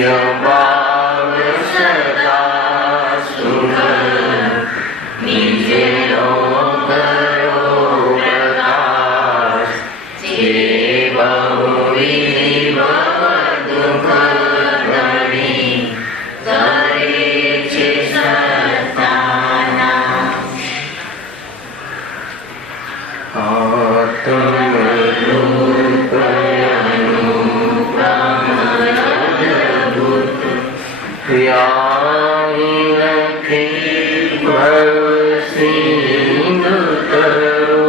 नित्य भाव सदा सुख निजे करो प्रकाश जे बहुविधि भव दुख धनी करे छे सताना आत्मरूप याहि लखे भव सिंधु तरो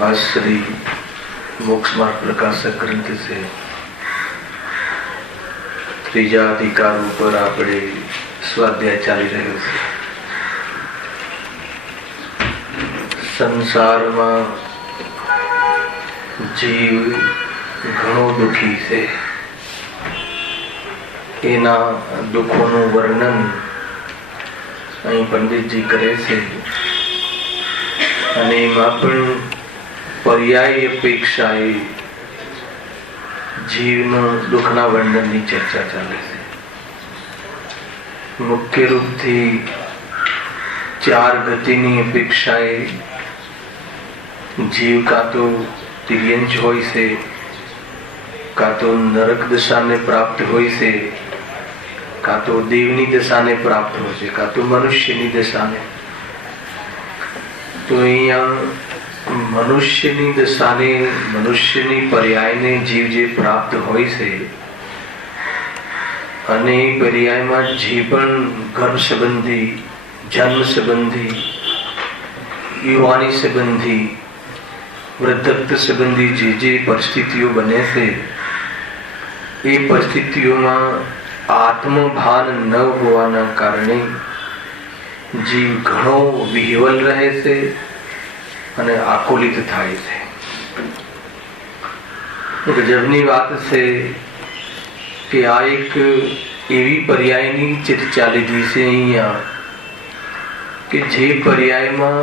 आज श्री मोक्ष मार्ग प्रकाशक ग्रंथ से त्रीजा अधिकार पर આપણે સ્વાધ્યાય ચાલી રહ્યો છે. સંસારમાં જીવ ઘણો દુઃખી છે. એના દુઃખોનું વર્ણન અહીં પંડિતજી કરે છે અને એમાં પણ પર્યાય અપેક્ષાએ જીવનો દુઃખના વર્ણનની ચર્ચા ચાલે છે. મુખ્ય રૂપથી ચાર ગતિની અપેક્ષાએ જીવ કાં તો તિર્યંચ હોય છે, કાં તો નરક દશાને પ્રાપ્ત હોય છે, કાં તો દેવની દશાને પ્રાપ્ત હોય છે, કાં તો મનુષ્યની દશાને. તો અહીંયા મનુષ્યની દશાને, મનુષ્યની પર્યાયને જીવ જે પ્રાપ્ત હોય છે અને પર્યાયમાં જે પણ ગર્ભ સંબંધી, જન્મ સંબંધી, યુવાની સંબંધી, વૃદ્ધત્વ સંબંધી જે પરિસ્થિતિઓ બને છે એ પરિસ્થિતિઓમાં આત્મભાન ન હોવાના કારણે જીવ ઘણો વિહવલ રહે છે અને આકુલિત થાય છે. ગજબની વાત છે કે આ એક એવી પર્યાયની ચર્ચા લીધી છે અહીંયા કે જે પર્યાયમાં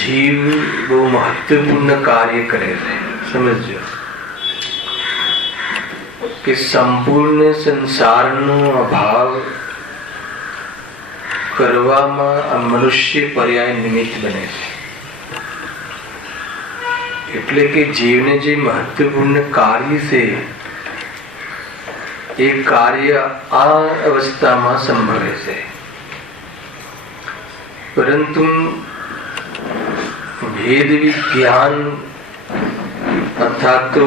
જીવ બહુ મહત્વપૂર્ણ કાર્ય કરે છે. સમજો કે સંપૂર્ણ સંસારનો અભાવ કરવામાં આ મનુષ્ય પર્યાય નિમિત્ત બને છે. એટલે કે જીવને જે મહત્વપૂર્ણ કાર્ય છે એ કાર્ય આ અવસ્થામાં સંભવે છે. પરંતુ ભેદ વિજ્ઞાન અર્થાત તો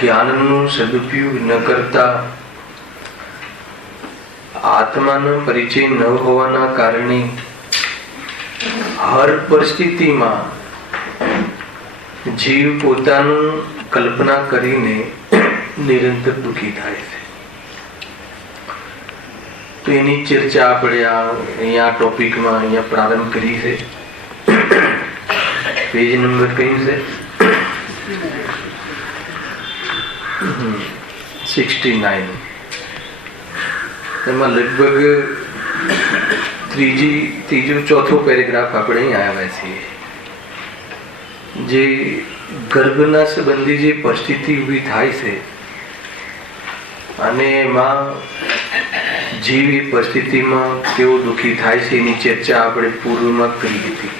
જ્ઞાનનો સદુપયોગ ન કરતા આત્માનો પરિચય ન હોવાના કારણે હર પરિસ્થિતિમાં જીવ પોતાનું કલ્પના કરીને નિરંતર દુઃખી થાય છે. તો એની ચર્ચા આપણે અહીંયા ટોપિકમાં અહીંયા પ્રારંભ કરી છે. પેજ નંબર કયું છે? 69. એમાં લગભગ ત્રીજો ચોથો પેરેગ્રાફ આપણે અહીં આવ્યા છીએ. જે ગર્ભના સંબંધી જે પરિસ્થિતિ ઊભી થાય છે અને એમાં જીવ એ પરિસ્થિતિમાં કેવો દુઃખી થાય છે એની ચર્ચા આપણે પૂર્વમાં કરી હતી.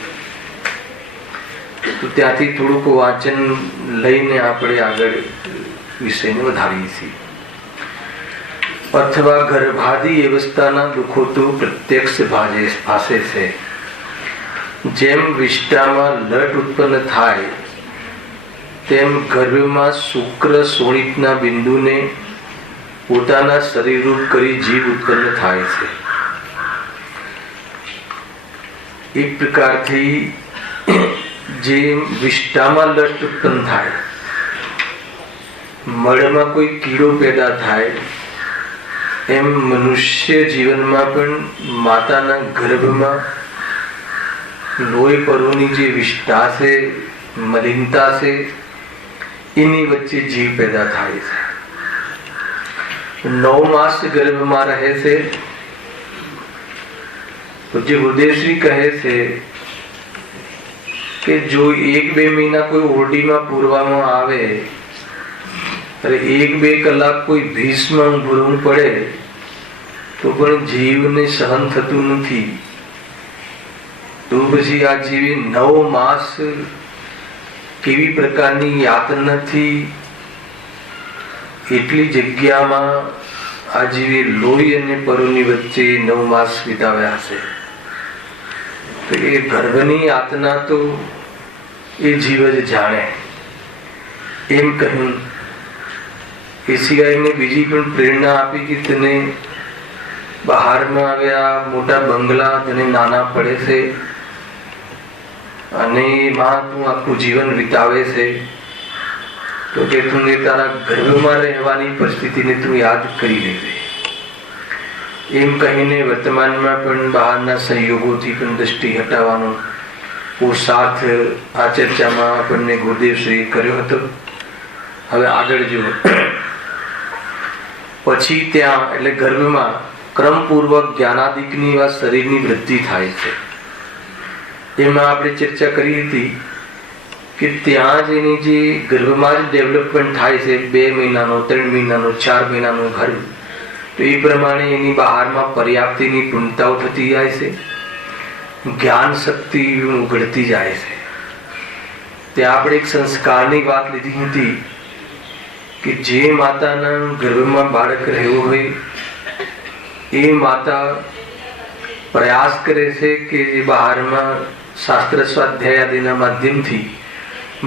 તો ત્યાંથી થોડુંક વાંચન લઈને આપણે આગળ વિષયને વધારીએ છીએ. અથવા ગર્ભાદી અવસ્થાના દુઃખો તો પ્રત્યક્ષ ભાષે છે. જેમ વિષ્ટામાં લટ ઉત્પન્ન થાય તેમ ગર્ભમાં શુક્ર શોણિતના બિંદુને પોતાના શરીરરૂપ કરી જીવ ઉત્પન્ન થાય છે. એક પ્રકારથી જે વિષ્ટામાં લટ ઉત્પન્ન થાય, મળમાં કોઈ કીડો પેદા થાય, એમ મનુષ્ય જીવનમાં પણ માતાના ગર્ભમાં લોહી પરોની જે વિષ્ટા છે, મલિનતા છે, એની વચ્ચે જીવ પેદા થાય છે. 9 માસ ગર્ભમાં રહે છે. પૂજ્ય ગુરુદેવશ્રી કહે છે કે જો 1-2 મહિના કોઈ ઓરડીમાં પૂરવામાં આવે અને 1-2 કલાક કોઈ ભીષમાં ભૂરવું પડે તો પણ જીવને સહન થતું નથી. તો પછી આ જીવે 9 માસ કેવી પ્રકારની યાતનાથી એટલી જગ્યામાં આ જીવે લોહી અને પરોની વચ્ચે 9 માસ વિતાવ્યા હશે. તો એ ગર્ભની યાતના તો એ જીવ જ જાણે. એમ કહ્યું. એ સિવાય મેં બીજી પણ પ્રેરણા આપી કે તને બહારમાં આવ્યા મોટા બંગલા તને નાના પડે છે અને એમાં તું આખું જીવન વિતાવે છે, તો કે તું તારા ગર્ભમાં રહેવાની પરિસ્થિતિને તું યાદ કરી લેજે. એમ કહીને વર્તમાનમાં પણ બહારના સંયોગોથી પણ દ્રષ્ટિ હટાવવાનો પુરુષાર્થ આ ચર્ચામાં આપણને ગુરુદેવશ્રી કર્યો હતો. હવે આગળ જુઓ. પછી ત્યાં એટલે ગર્ભમાં ક્રમપૂર્વક જ્ઞાનાદિકની એવા શરીરની વૃદ્ધિ થાય છે. એમાં આપણે ચર્ચા કરી હતી કે ત્યાં જ એની જે ગર્ભમાં જ ડેવલપમેન્ટ થાય છે, 2 મહિનાનો 3 મહિનાનો 4 મહિનાનો ગર્ભ, તો એ પ્રમાણે એની બહારમાં પર્યાપ્તિની પૂર્ણતાઓ થતી જાય છે, જ્ઞાન શક્તિ ઉઘડતી જાય છે. ત્યાં આપણે એક સંસ્કારની વાત લીધી હતી કે જે માતાના ગર્ભમાં બાળક રહ્યો હોય એ માતા પ્રયાસ કરે છે કે જે બહારમાં શાસ્ત્ર સ્વાધ્યાય આદિના માધ્યમથી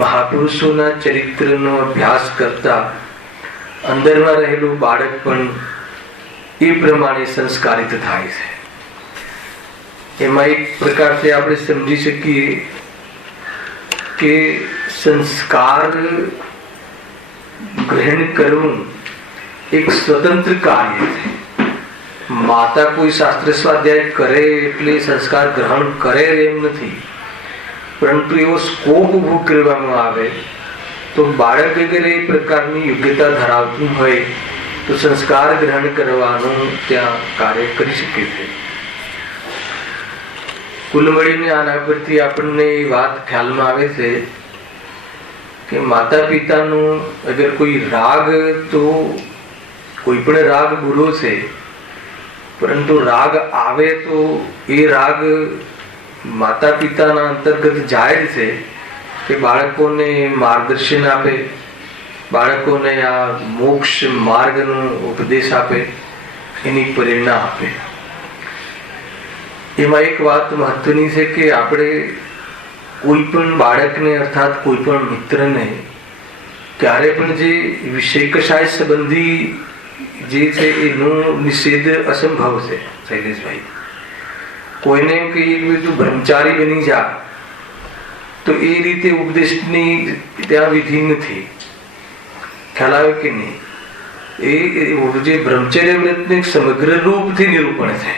મહાપુરુષોના ચરિત્રનો અભ્યાસ કરતા અંદરમાં રહેલું બાળક પણ એ પ્રમાણે સંસ્કારિત થાય છે. એમાં એક પ્રકારથી આપણે સમજી શકીએ કે સંસ્કાર ગ્રહણ કરવું એક સ્વતંત્ર કાર્ય છે. માતા કોઈ શાસ્ત્ર સ્વાધ્યાય કરે એટલે સંસ્કાર ગ્રહણ કરે એમ નથી, પરંતુ એવો સ્કોપ ઉભો કરવામાં આવે તો બાળક અગર એ પ્રકારની યોગ્યતા ધરાવતું હોય તો સંસ્કાર ગ્રહણ કરવાનું ત્યાં કાર્ય કરી શકે છે. કુલ મળીને આના પરથી આપણને એ વાત ખ્યાલમાં આવે છે કે માતા પિતાનું અગર કોઈ રાગ, તો કોઈ પણ રાગ બુરો છે, પરંતુ રાગ આવે તો એ રાગ માતા પિતાના અંતર્ગત જાય છે કે બાળકોને માર્ગદર્શન આપે, બાળકોને આ મોક્ષ માર્ગનો ઉપદેશ આપે, એની પ્રેરણા આપે. એમાં એક વાત મહત્વની છે કે આપણે કોઈ પણ બાળકને અર્થાત કોઈ પણ મિત્રને ક્યારે પણ જે વિષય કષાય સંબંધી જે છે એનો નિષેધ અસંભવ છે. શૈલેષભાઈ, કોઈને એમ કહીએ કે તું બ્રહ્મચારી બની જા, તો એ રીતે ઉપદેશની ત્યાં વિધિ નથી. ખ્યાલ આવે કે નહીં? એ જે બ્રહ્મચર્ય વ્રતનું સમગ્ર રૂપથી નિરૂપણ છે.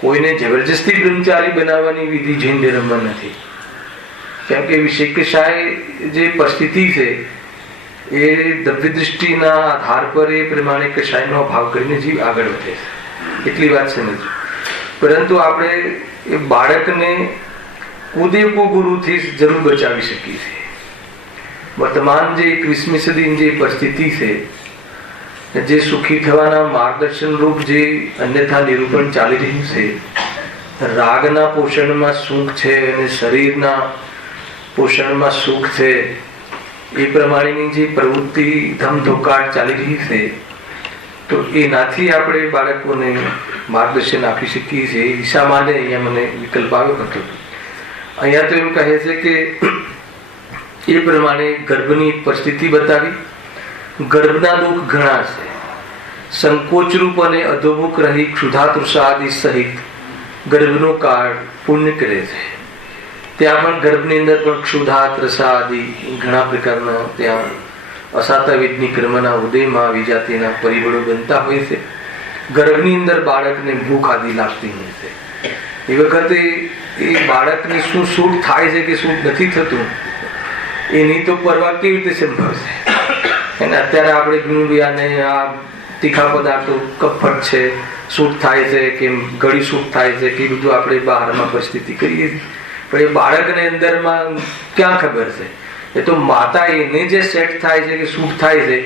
કોઈને જબરજસ્તી બ્રહ્મચારી બનાવવાની વિધિ જૈન ધર્મમાં નથી. કેમ કે વિષય કષાય જે પરિસ્થિતિ છે એ દ્રવ્ય દૃષ્ટિના આધાર પર એ પ્રમાણે કષાયનો અભાવ કરીને જીવ આગળ વધે છે. એટલી વાત સમજો. પરંતુ આપણે એ બાળકને કુદેકો ગુરુથી જરૂર બચાવી શકીએ છીએ. વર્તમાન જે 21મી સદીની જે પરિસ્થિતિ છે, જે સુખી થવાના માર્ગદર્શન રૂપ જે અન્યથા નિરૂપણ ચાલી રહ્યું છે, રાગના પોષણમાં સુખ છે અને શરીરના પોષણમાં સુખ છે, એ પ્રમાણેની જે પ્રવૃત્તિ ધમધોકાટ ચાલી રહી છે, તો એનાથી આપણે બાળકોને માર્ગદર્શન આપી શકીએ છીએ. ઈશા માટે અહીંયા મને વિકલ્પ આવ્યો હતો. અહીંયા તો એમ કહે છે કે એ પ્રમાણે ગર્ભની પરિસ્થિતિ બતાવી. ગર્ભના દુઃખ ઘણા છે. સંકોચરૂપ અને અધોમુખ રહી ક્ષુધા તૃષા આદિ સહિત ગર્ભનો કાળ પુણ્ય કરે છે. ત્યાં પણ ગર્ભની અંદર પણ ક્ષુધા ત્રસા આદિ ઘણા પ્રકારના ત્યાં અસાતાવિદની કર્મના ઉદયમાં વિજાતિના પરિબળો બનતા હોય છે. ગર્ભની અંદર બાળકને ભૂખ આદિ લાગતી હોય છે. એ વખતે એ બાળકને શું સૂટ થાય છે કે સૂટ નથી થતું એની તો પરવા કેવી રીતે સંભવ છે? અને અત્યારે આપણે ગુણવ્યાને આ તીખા પદાર્થો કફટ છે, સૂટ થાય છે કે ગળી સૂટ થાય છે કે બધું આપણે બહારમાં પરિસ્થિતિ કરીએ છીએ. પણ એ બાળકને અંદરમાં ક્યાં ખબર છે? એ તો માતા એને જે સેટ થાય છે કે સૂટ થાય છે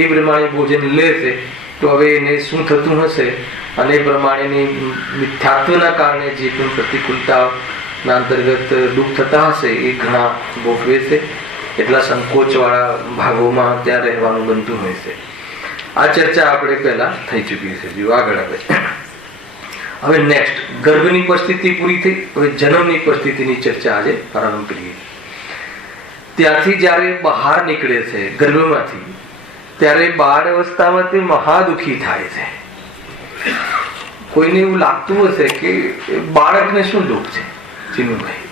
એ પ્રમાણે ભોજન લે છે. તો હવે એને શું થતું હશે, અને એ પ્રમાણેની મિથ્યાત્વના કારણે જે પણ પ્રતિકૂળતાના અંતર્ગત દુઃખ થતા હશે એ ઘણા ભોગવે છે. એટલા સંકોચવાળા ભાગોમાં ત્યાં રહેવાનું બનતું હોય છે. આ ચર્ચા આપણે પહેલા થઈ ચૂકી છે. જો આગળ આપણે હવે નેક્સ્ટ ગર્ભની પરિસ્થિતિ પૂરી થઈ. હવે જન્મની પરિસ્થિતિની ચર્ચા આજે પ્રારંભ કરીએ. ત્યાંથી જ્યારે બહાર નીકળે છે ગર્ભમાંથી, ત્યારે બાળ અવસ્થામાં તે મહાદુખી થાય છે. કોઈને એવું લાગતું હશે કે બાળકને શું દુઃખ છે. ચિનુભાઈ,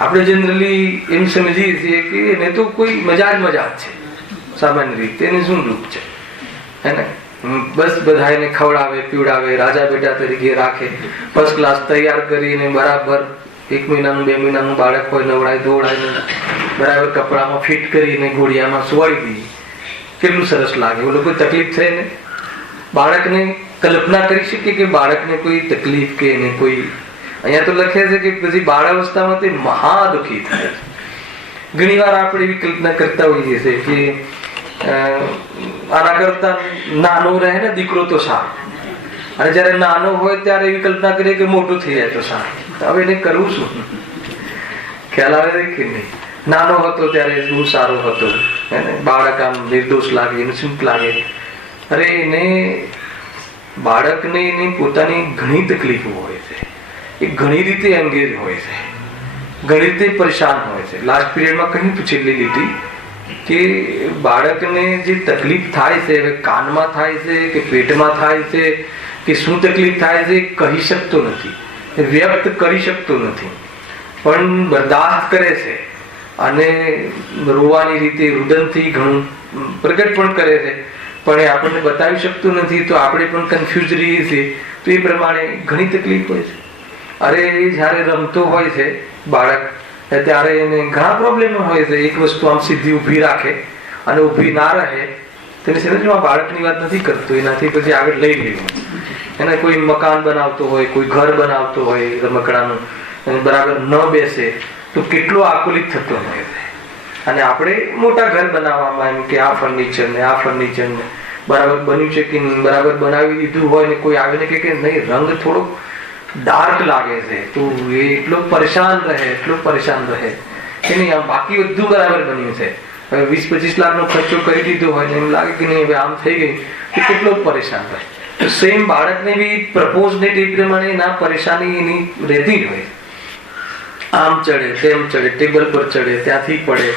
આપણે જનરલી એમ સમજીએ છીએ કે એને તો કોઈ મજા જ છે. સામાન્ય રીતે એને શું દુઃખ છે, હે ને? બસ બધા એને ખવડાવે પીવડાવે, રાજા બેટા તરીકે રાખે, ફર્સ્ટ ક્લાસ તૈયાર કરીને બરાબર 1 મહિનાનું 2 મહિનાનું બાળક હોય નવડાય ધોવડાય બરાબર કપડામાં ફિટ કરીને ઘોડિયામાં સુવાડી દઈએ. કેટલું સરસ લાગે. ઓલો કોઈ તકલીફ થાય ને? બાળકને કલ્પના કરી શકીએ કે બાળકને કોઈ તકલીફ કે એને કોઈ, અહીંયા તો લખે છે કે પછી બાળ અવસ્થામાં તે મહાદુખી થાય. ઘણી વાર આપણે એવી કલ્પના કરતા હોઈએ છીએ કે આના કરતા નાનો રહે ને દીકરો તો સારો, અને જયારે નાનો હોય ત્યારે એવી કલ્પના કરીએ કે મોટું થઈ જાય તો સારું. હવે એને કરવું શું? ખ્યાલ આવે કે નહીં? નાનો હતો ત્યારે બહુ સારો હતો, બાળક આમ નિર્દોષ લાગે, ઇનોસન્ટ લાગે. અરે એને બાળકને એની પોતાની ઘણી તકલીફો હોય છે. એ ઘણી રીતે એંગેજ હોય છે, ઘણી રીતે પરેશાન હોય છે. લાસ્ટ પીરિયડમાં કહ્યું પૂછેલી લીધી કે બાળકને જે તકલીફ થાય છે, હવે કાનમાં થાય છે કે પેટમાં થાય છે કે શું તકલીફ થાય છે કહી શકતો નથી, વ્યક્ત કરી શકતો નથી, પણ બરદાસ્ત કરે છે. અને રોવાની રીતે રુદનથી ઘણું પ્રગટ પણ કરે છે, પણ એ આપણને બતાવી શકતું નથી. તો આપણે પણ કન્ફ્યુઝ રહીએ છીએ. તો એ પ્રમાણે ઘણી તકલીફ હોય છે. અરે જયારે રમતો હોય છે બાળક, ત્યારે એને ઘણા પ્રોબ્લેમ હોય છે. એક વસ્તુ આમ સીધી ઊભી રાખે અને ઊભી ના રહે, તેને સમજમાં બાળકની વાત નથી કરતો, એનાથી પછી આગળ લઈ લેવું. એને કોઈ મકાન બનાવતો હોય, કોઈ ઘર બનાવતો હોય રમકડાનું, બરાબર ન બેસે તો કેટલો આકુલિત થતો હોય છે. અને આપણે મોટા ઘર બનાવવામાં એમ કે આ ફર્નિચર ને આ ફર્નિચર ને બરાબર બન્યું છે કે બરાબર બનાવી દીધું હોય ને કોઈ આવીને કે નહીં રંગ થોડો ડાર્ક લાગે છે, તો એ એટલો પરેશાન રહે કે નહીં બાકી બધું બરાબર બન્યું છે. હવે 20-25 લાખનો ખર્ચો કરી દીધો હોય ને એમ લાગે કે નહીં હવે આમ થઈ ગયું, તો કેટલો પરેશાન રહે. સેમ બાળકને બી પ્રપોઝ ને એ પ્રમાણે ના પરેશાની એની રહેતી હોય. આમ ચડે તેમ ચડે, ટેબલ પર ચડે ત્યાંથી પડે,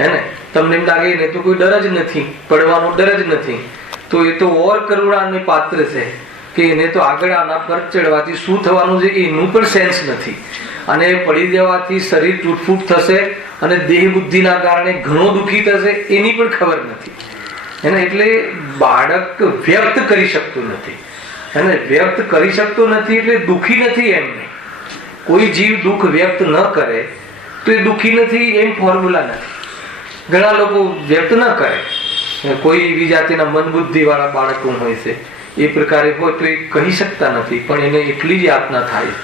હે ને? તમને એમ લાગે ને તો કોઈ ડર જ નથી, પડવાનો ડર જ નથી. તો એ તો ઓર કરુણાને પાત્ર છે કે એને તો આગળ આના પર ચડવાથી શું થવાનું છે એનું પણ સેન્સ નથી, અને પડી જવાથી શરીર તૂટફૂટ થશે અને દેહ બુદ્ધિના કારણે ઘણો દુઃખી થશે એની પણ ખબર નથી, હે ને? એટલે બાળક વ્યક્ત કરી શકતું નથી, હે ને? વ્યક્ત કરી શકતું નથી એટલે દુઃખી નથી એમ નહીં. કોઈ જીવ દુઃખ વ્યક્ત ન કરે તો એ દુઃખી નથી એમ ફોર્મ્યુલા નથી. ઘણા લોકો વ્યક્ત ન કરે, કોઈ એવી જાતિના મન બુદ્ધિ વાળા બાળકો હોય છે એ પ્રકારે હોય તો એ કહી શકતા નથી, પણ એને એટલી જ યાતના થાય.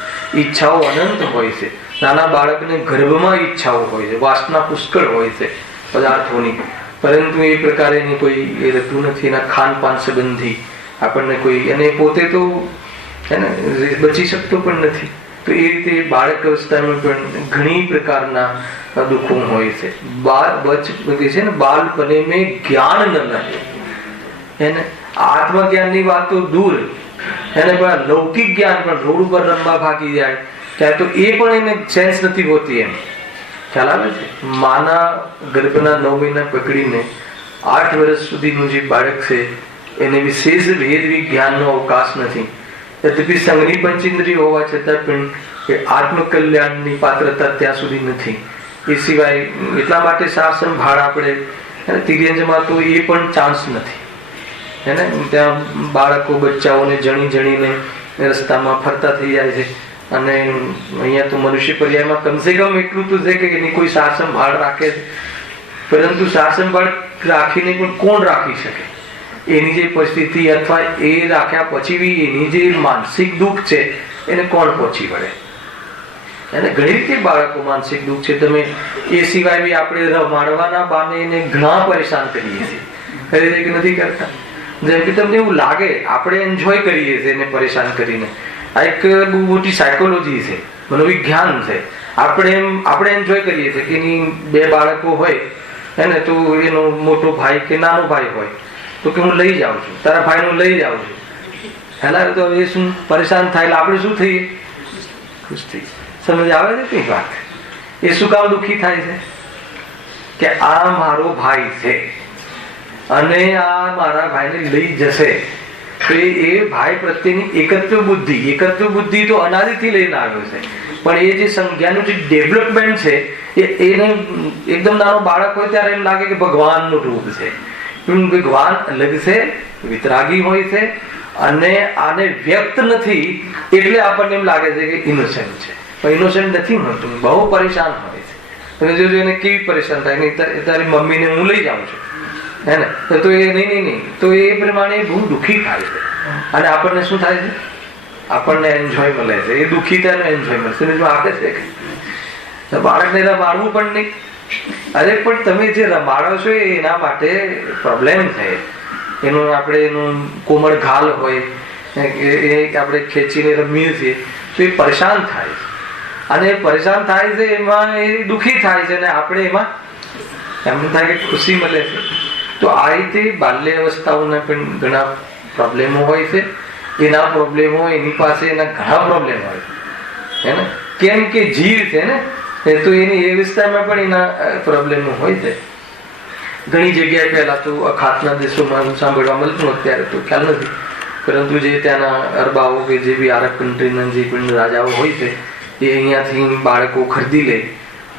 ઈચ્છાઓ અનંત હોય છે. નાના બાળકને ગર્ભમાં ઈચ્છાઓ હોય છે, વાસના પુષ્કળ હોય છે પદાર્થોની, પરંતુ એ પ્રકારે એની કોઈ એ રહેતું નથી. એના ખાનપાન સંબંધી આપણને કોઈ, એને પોતે તો હે ને બચી શકતો પણ નથી. તો એ રીતે બાળક અવસ્થામાં પણ ઘણી પ્રકારના દુઃખો હોય છે. છે ને બાલપને મેં જ્ઞાન ન રહે, એને આત્મજ્ઞાનની વાત તો દૂર, એને પણ લૌકિક જ્ઞાન પણ રોડ ઉપર રમવા ભાગી જાય ત્યારે તો એ પણ એને સેન્સ નથી હોતી. એમ ખ્યાલ આવે છે? માના ગર્ભના 9 મહિના પકડીને 8 વર્ષ સુધીનું જે બાળક છે એને વિશેષ ભેદ વિજ્ઞાનનો અવકાશ નથી. તથાપિ સંઘની પંચેન્દ્રિય હોવા છતાં પણ એ આત્મકલ્યાણની પાત્રતા ત્યાં સુધી નથી. એ સિવાય એટલા માટે સાર સંભાળ આપણે તિર્યંજમાં તો એ પણ ચાન્સ નથી, હે ને? ત્યાં બાળકો બચ્ચાઓને જણીને રસ્તામાં ફરતા થઈ જાય છે. અને અહીંયા તો મનુષ્ય પર્યાયમાં કમસે કમ એટલું તો છે કે એની કોઈ સાર સંભાળ રાખે છે, પરંતુ સાર સંભાળ રાખીને પણ કોણ રાખી શકે? એની જે પરિસ્થિતિ અથવા એ રાખ્યા પછી બી એની જે માનસિક દુઃખ છે એને કોણ પહોંચી વળે? એને ઘણી રીતે બાળકો માનસિક દુઃખ છે. તમે એ સિવાય બી આપણે રમાડવાના બાને એને ઘણા પરેશાન કરીએ છીએ, કરી રીતે કે નથી કરતા? જેમ કે તમને એવું લાગે આપણે એન્જોય કરીએ છીએ એને પરેશાન કરીને. આ એક બહુ મોટી સાયકોલોજી છે, મનોવિજ્ઞાન છે. આપણે એન્જોય કરીએ છીએ કે એની 2 બાળકો હોય એને તો એનો મોટો ભાઈ કે નાનો ભાઈ હોય તો કે હું લઈ જાઉં છું, તારા ભાઈને હું લઈ જાઉં છું. હેલા તો એ શું પરેશાન થાય એટલે આપણે શું થઈએ? ખુશ થઈ. સમજ આવે છે કઈ વાત? એ શું કામ દુઃખી થાય છે કે આ મારો ભાઈ છે અને આ મારા ભાઈને લઈ જશે તો એ ભાઈ પ્રત્યેની એકત્વ બુદ્ધિ તો અનાદિથી લઈને આવ્યો છે, પણ એ જે સંજ્ઞાનું જે ડેવલપમેન્ટ છે એને એકદમ નાનો બાળક હોય ત્યારે એમ લાગે કે ભગવાનનું રૂપ છે. ભગવાન અલગ છે, વિતરાગી હોય છે અને આને વ્યક્ત નથી એટલે આપણને એમ લાગે છે કે ઇનોસેન્ટ છે, પણ ઇનોસેન્ટ નથી હોતું, બહુ પરેશાન હોય છે. તમે જોજો એને કેવી પરેશાન થાય, નહીં તારી મમ્મીને હું લઈ જાઉં છું હે ને, તો એ નહીં તો એ પ્રમાણે બહુ દુઃખી થાય છે. અને આપણને શું થાય છે? આપણને એન્જોય મળે છે, એ દુઃખી થાય ને એન્જોય મળે છે. આપે છે કે બાળકને રમાડવું પણ નહીં. અરે પણ તમે જે રમાડો છો એના માટે પ્રોબ્લેમ છે. એનું કોમળ ઘાલ હોય એ આપણે ખેંચીને રમીએ છીએ તો એ પરેશાન થાય છે, અને પરેશાન થાય છે એમાં એ દુઃખી થાય છે, અને આપણે એમાં એમ થાય કે ખુશી મળે છે. તો આ રીતે બાલ્ય અવસ્થાઓના પણ ઘણા પ્રોબ્લેમો હોય છે. એના પ્રોબ્લેમો એની પાસે એના ઘણા પ્રોબ્લેમ હોય છે ને, કેમ કે જીવ છે ને, તો એની એ વિસ્તારમાં પણ એના પ્રોબ્લેમો હોય છે. ઘણી જગ્યાએ પહેલા તો અખાતના દેશોમાં સાંભળવા મળતું, અત્યારે તો ખ્યાલ નથી, પરંતુ જે ત્યાંના અરબાઓ કે જે બી આરબ કન્ટ્રીના જે પણ રાજાઓ હોય છે એ અહીંયાથી બાળકો ખરીદી લે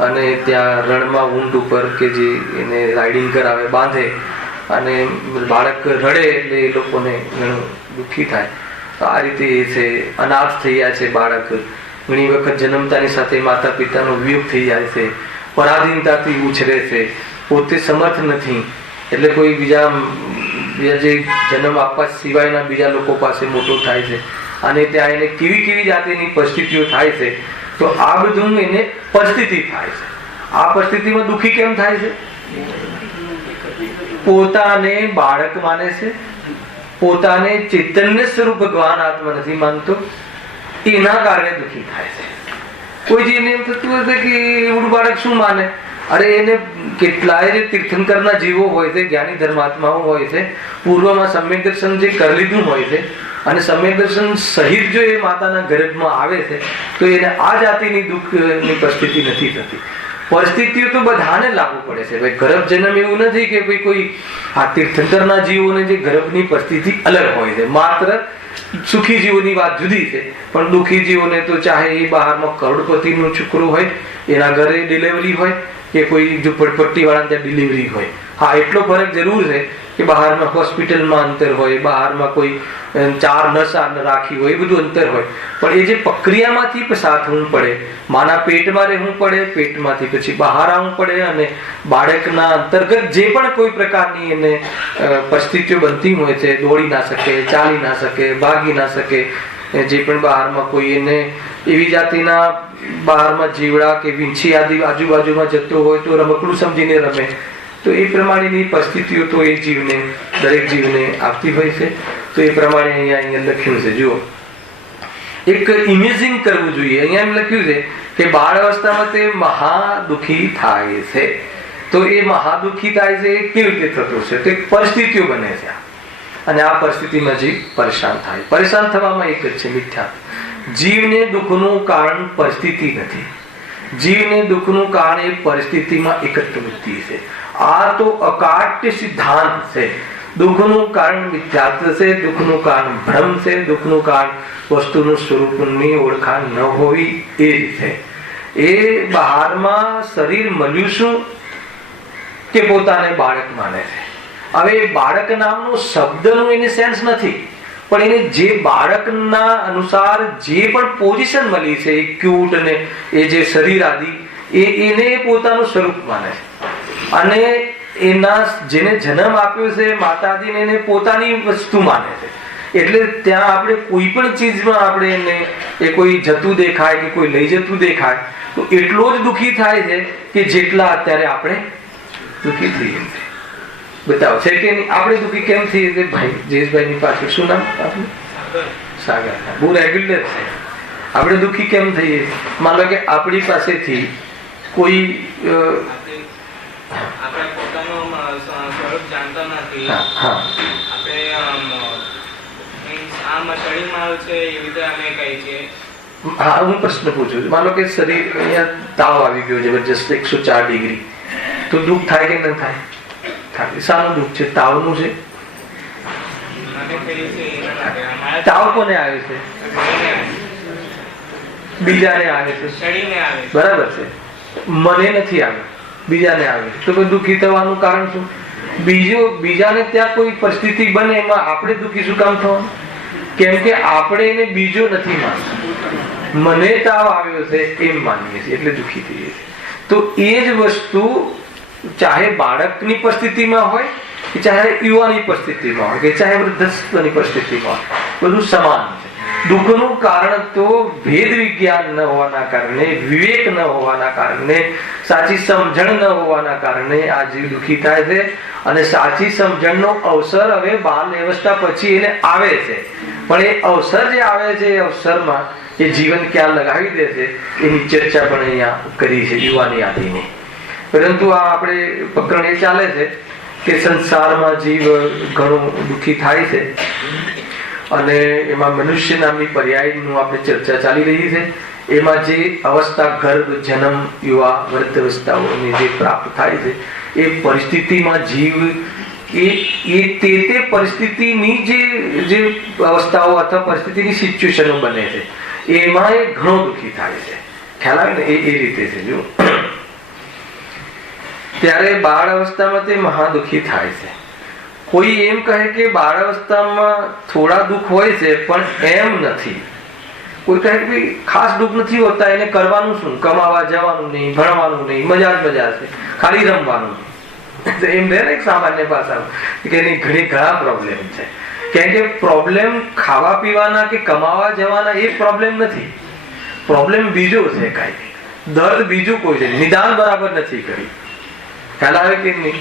અને ત્યાં રણમાં ઊંટ ઉપર કે જે એને રાઇડિંગ કરાવે, બાંધે, અને બાળક રડે એટલે એ લોકોને ઘણું દુઃખી થાય. તો આ રીતે એ છે, અનાથ થઈ જાય છે બાળક. ઘણી વખત જન્મતાની સાથે માતા પિતાનો વિયોગ થઈ જાય છે, પરાધીનતાથી ઉછરે છે, પોતે સમર્થ નથી એટલે કોઈ બીજા જે જન્મ આપવા સિવાયના બીજા લોકો પાસે મોટો થાય છે, અને ત્યાં એને કેવી જાતિની પરિસ્થિતિઓ થાય છે. તો આ બધું એને પરિસ્થિતિ થાય છે. આ પરિસ્થિતિમાં દુઃખી કેમ થાય છે? પોતાને બાળક માને છે, પોતાને ચૈતન્ય સ્વરૂપ ભગવાન આત્મા નથી માનતો, એના કારણે દુઃખી થાય છે. કોઈ જીવને એમ થતું હશે કે એવું બાળક શું માને? અરે એને કેટલાય જે તીર્થંકરના જીવો હોય છે, જ્ઞાની ધર્માત્માઓ હોય છે, પૂર્વમાં સમ્યક દર્શન જે કરી લીધું હોય છે અને સમ્યક દર્શન સહિત જો એ માતાના ગર્ભમાં આવે છે તો એને આ જાતિની દુઃખની પરિસ્થિતિ નથી થતી. પરિસ્થિતિઓ તો બધાને લાગુ પડે છે. ભાઈ ગર્ભ જન્મ એવું નથી કે ભાઈ કોઈ આ તીર્થંકરના જીવોને જે ગર્ભની પરિસ્થિતિ અલગ હોય છે, માત્ર સુખી જીવોની વાત જુદી છે, પણ દુઃખી જીવોને તો ચાહે એ બહારમાં કરોડપતિનો છોકરો હોય, એના ઘરે ડિલિવરી હોય, કે કોઈ ઝુંપડપટ્ટી વાળા ત્યાં ડિલિવરી હોય. હા, એટલો ફરક જરૂર છે કે બહારમાં હોસ્પિટલમાં અંતર હોય, બહારમાં કોઈ 4 નર્સ રાખી હોય, એ બધું અંતર હોય, પણ એ જે પ્રક્રિયામાંથી પસાર થવું પડે, માના પેટમાં રહેવું પડે, પેટમાંથી પછી બહાર આવવું પડે, અને બાળકના અંતર્ગત જે પણ કોઈ પ્રકારની એને પરિસ્થિતિઓ બનતી હોય છે, દોડી ના શકે, ચાલી ના શકે, ભાગી ના શકે, જે પણ બહારમાં કોઈ એને એવી જાતિના બહારમાં જીવડા કે વીંછી આદિ આજુબાજુમાં જતો હોય તો રમકડું સમજીને રમે, તો એ પ્રમાણેની પરિસ્થિતિઓ તો એ જીવને, દરેક જીવને આપતી હોય છે. તો એ પ્રમાણે અહીંયા લખ્યું છે. જુઓ, એક ઇમેજિંગ કરવું જોઈએ. અહીંયા એમ લખ્યું છે કે બાળ અવસ્થામાં તે મહા દુઃખી થાય છે. તો એ મહા દુઃખી થાય છે એ કેવી રીતે થતું છે? તો પરિસ્થિતિઓ બને છે, અને આ પરિસ્થિતિમાં જીવ પરેશાન થાય. પરેશાન થવામાં એક જ છે, મિથ્યા. જીવને દુઃખનું કારણ પરિસ્થિતિ નથી, જીવને દુઃખનું કારણ એ પરિસ્થિતિમાં એકત્વ બુદ્ધિ છે. આ તો અકાટ્ય સિદ્ધાંત છે. દુઃખનું કારણ મિથ્યાત્વ છે, દુઃખનું કારણ ભ્રમ છે, દુઃખનું કારણ વસ્તુનું સ્વરૂપની ઓળખાણ ન હોવી એ છે. એ બહારમાં શરીર મળ્યું શું કે પોતાને બાળક માને છે. હવે બાળક નામનો શબ્દનો એને સેન્સ નથી, પણ એને જે બાળકના અનુસાર જે પણ પોઝિશન મળી છે, એ ક્યુટ અને એ જે શરીર આદિ, એને પોતાનું સ્વરૂપ માને છે. અને એના જેને જન્મ આપ્યો છે માતાજીને એને પોતાની વસ્તુ માને છે, એટલે ત્યાં આપણે કોઈ પણ ચીજમાં આપણે એને એ કોઈ જતું દેખાય કે કોઈ લઈ જતું દેખાય તો એટલો જ દુઃખી થાય છે કે જેટલા અત્યારે આપણે દુઃખી થઈએ છીએ. બતાવો છે કે નહીં? આપણે દુઃખી કેમ થઈએ છીએ? ભાઈ જયેશભાઈ ની પાછળ શું નામ આપનું? સાગર. બહુ રેગ્યુલર છે. આપણે દુઃખી કેમ થઈએ? માનો કે આપણી પાસેથી કોઈ હું પ્રશ્ન પૂછું છું. માનો કે શરીર અહીંયા તાવ આવી ગયો જબરજસ્ત 104 ડિગ્રી, તો દુઃખ થાય કે ન થાય? થાય. શાનું દુઃખ છે? તાવનું છે. તાવ કોને આવે છે? બીજાને આવે છે. બરાબર છે. મને નથી આવ્યો, બીજાને આવે છે, તો દુઃખી થવાનું કારણ શું? બીજાને ત્યાં કોઈ પરિસ્થિતિ બને એમાં આપણે દુઃખી શું કામ થવાનું? કેમ કે આપણે એને બીજો નથી માનતા, મને તાવ આવ્યો છે એમ માનીએ છીએ એટલે દુઃખી થઈએ છીએ. તો એ જ વસ્તુ ચાહે બાળકની પરિસ્થિતિમાં હોય કે ચાહે યુવાની પરિસ્થિતિમાં હોય કે ચાહે વૃદ્ધની પરિસ્થિતિમાં હોય, બધું સમાન છે. દુઃખનું કારણ તો ભેદ વિજ્ઞાન ન હોવાના કારણે, વિવેક ન હોવાના કારણે, સાચી સમજણ ન હોવાના કારણે આ જીવ દુઃખી થાય છે. અને સાચી સમજણનો અવસર હવે બાલ અવસ્થા પછી એને આવે છે, પણ એ અવસર જે આવે છે એ અવસરમાં એ જીવન ક્યાં લગાવી દે છે એની ચર્ચા પણ અહીંયા કરી છે યુવાની આદિની. પરંતુ આ આપણે પ્રકરણ એ ચાલે છે કે સંસારમાં જીવ ઘણો દુઃખી થાય છે અને એમાં મનુષ્ય નામની પર્યાયનું આપણે ચર્ચા ચાલી રહી છે. એમાં જે અવસ્થા ગર્ભ, જન્મ, યુવા, વૃદ્ધ અવસ્થાઓની જે પ્રાપ્ત થાય છે એ પરિસ્થિતિમાં જીવ એ તે પરિસ્થિતિની જે અવસ્થાઓ અથવા પરિસ્થિતિની સિચ્યુએશનો બને છે એમાં એ ઘણો દુઃખી થાય છે. ખ્યાલ આવે ને? એ રીતે છે. જો ત્યારે બાળ અવસ્થામાં તે મહા દુઃખી થાય છે. કોઈ એમ કહે કે બાળ અવસ્થામાં થોડા દુઃખ હોય છે પણ એમ નથી. કોઈ કહે કે ખાસ દુઃખ નથી હોતા, એને કરવાનું શું? કમાવા જવાનું નહીં, ભણવાનું નહીં, મજા છે, ખાલી રમવાનું. એમ રહે ને એક સામાન્ય ભાષામાં કે એની ઘણા પ્રોબ્લેમ છે. કેમ કે પ્રોબ્લેમ ખાવા પીવાના કે કમાવા જવાના એ પ્રોબ્લેમ નથી. પ્રોબ્લેમ બીજો છે, કાંઈ દર્દ બીજું કોઈ છે. નિદાન બરાબર નથી કરી. ખ્યાલ આવે કે નહીં?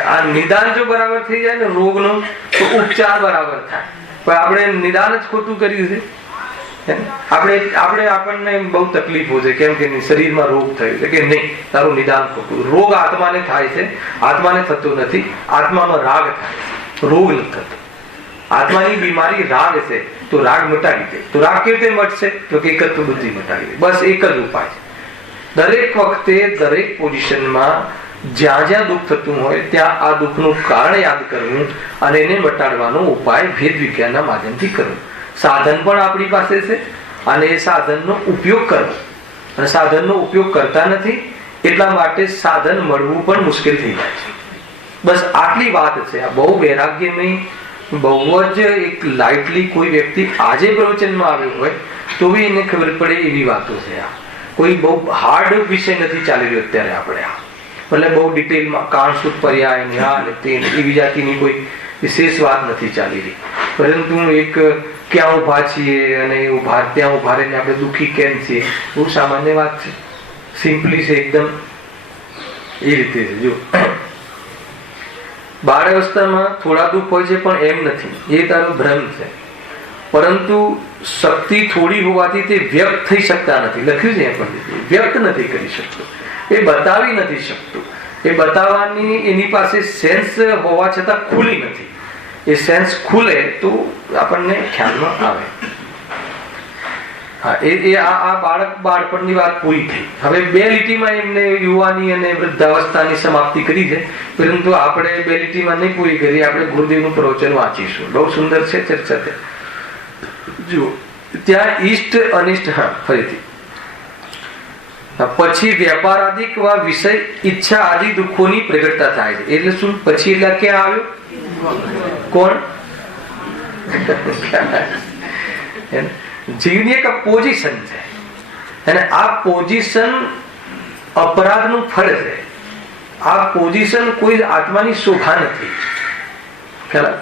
આ નિદાન જો બરાબર થઈ જાય ને રોગનું તો ઉપચાર બરાબર થાય. પણ આપણે નિદાન જ ખોટું કર્યું છે. આપણને બહુ તકલીફો છે. કેમ કે શરીરમાં રોગ થયો છે કે નહીં, તારું નિદાન ખોટું. રોગ આત્માને થાય છે, આત્માને થતો નથી. આત્મામાં રાગ થાય છે, રોગ નથી થતો. આત્માની બીમારી રાગ છે, તો રાગ મટાડી દે. તો રાગ કેવી રીતે મટશે? તો એક જ બુદ્ધિ મટાડી દે. બસ એક જ ઉપાય છે. દરેક વખતે દરેક પોઝિશનમાં જ્યાં જ્યાં દુઃખ થતું હોય ત્યાં આ દુઃખનું કારણ યાદ કરવું અને એને મટાડવાનો ઉપાય ભેદ વિજ્ઞાનના માધ્યમથી કરવો. સાધન પણ આપણી પાસે છે અને એ સાધનનો ઉપયોગ કરવો. અને સાધનનો ઉપયોગ કરતા નથી એટલા માટે સાધન મળવું પણ મુશ્કેલ થઈ જાય છે. બસ આટલી વાત છે. આ બહુ વૈરાગ્યમય, બહુ જ એક લાઇટલી કોઈ વ્યક્તિ આજે પ્રવચનમાં આવ્યો હોય તો બી એને ખબર પડે એવી વાતો છે. આ કોઈ બહુ હાર્ડ વિષય નથી ચાલી રહ્યો અત્યારે. આપણે આ એટલે બહુ ડિટેલમાં કારણસૂત્ર પર્યાય ને આ ને તે એવી જાતિની કોઈ વિશેષ વાત નથી ચાલી રહી. પરંતુ એક ક્યાં ઉભા છીએ અને ત્યાં ઉભા રહીને આપણે દુઃખી કેમ છીએ, બહુ સામાન્ય વાત છે. સિમ્પલી છે એકદમ. એ રીતે છે. જો બાળ અવસ્થામાં થોડા દુઃખ હોય છે પણ એમ નથી, એ તારો ભ્રમ છે. પરંતુ શક્તિ થોડી હોવાથી તે વ્યક્ત થઈ શકતા નથી. લખ્યું છે પણ વ્યક્ત નથી કરી શકતો, એ બતાવી નથી શકતો. એ બતાવવાની એની પાસે સેન્સ હોવા છતાં ખુલી નથી. એ સેન્સ ખુલે તો આપણને ખ્યાલમાં આવે. હા, એ આ બાળપણની વાત પૂરી થઈ. હવે 2 લીટીમાં એમને યુવાની અને વૃદ્ધાવસ્થાની સમાપ્તિ કરી છે. પરંતુ આપણે 2 લીટીમાં નહીં પૂરી કરી. આપણે ગુરુદેવનું પ્રવચન વાંચીશું. બહુ સુંદર છે ચર્ચા ત્યાં. જુઓ ત્યાં ઈષ્ટ અનિષ્ટ. હા, ફરીથી પછી વ્યાપાર આદિ વિષય ઈચ્છા આદિ દુઃખોની પ્રગટતા થાય છે. એટલે શું? પછી એટલે ક્યાં આવ્યો? કોણ? જીવની એક પોઝિશન છે અને આ પોઝિશન અપરાધનું ફળ છે. આ પોઝિશન કોઈ આત્માની શોભા નથી.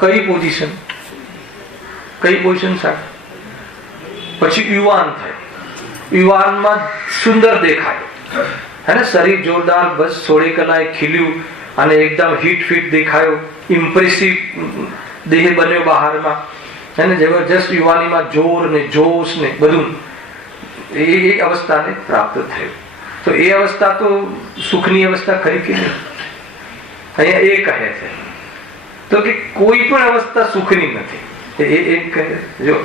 કઈ પોઝિશન સાહેબ? પછી યુવાન થાય, યુવાનમાં સુંદર દેખાય, હે ને, શરીર જોરદાર, બસ 16 કલાએ ખીલ્યું અને એકદમ હિટ ફિટ દેખાયો, ઇમ્પ્રેસિવ દેહ બન્યો બહારમાં, હે ને, જબરજસ્ત યુવાનીમાં જોર ને જોશ ને બધું, એ અવસ્થાને પ્રાપ્ત થયું. તો એ અવસ્થા તો સુખની અવસ્થા ખરી કે નહીં? અહીંયા એ કહે છે તો કે કોઈ પણ અવસ્થા સુખની નથી. એ કહે જો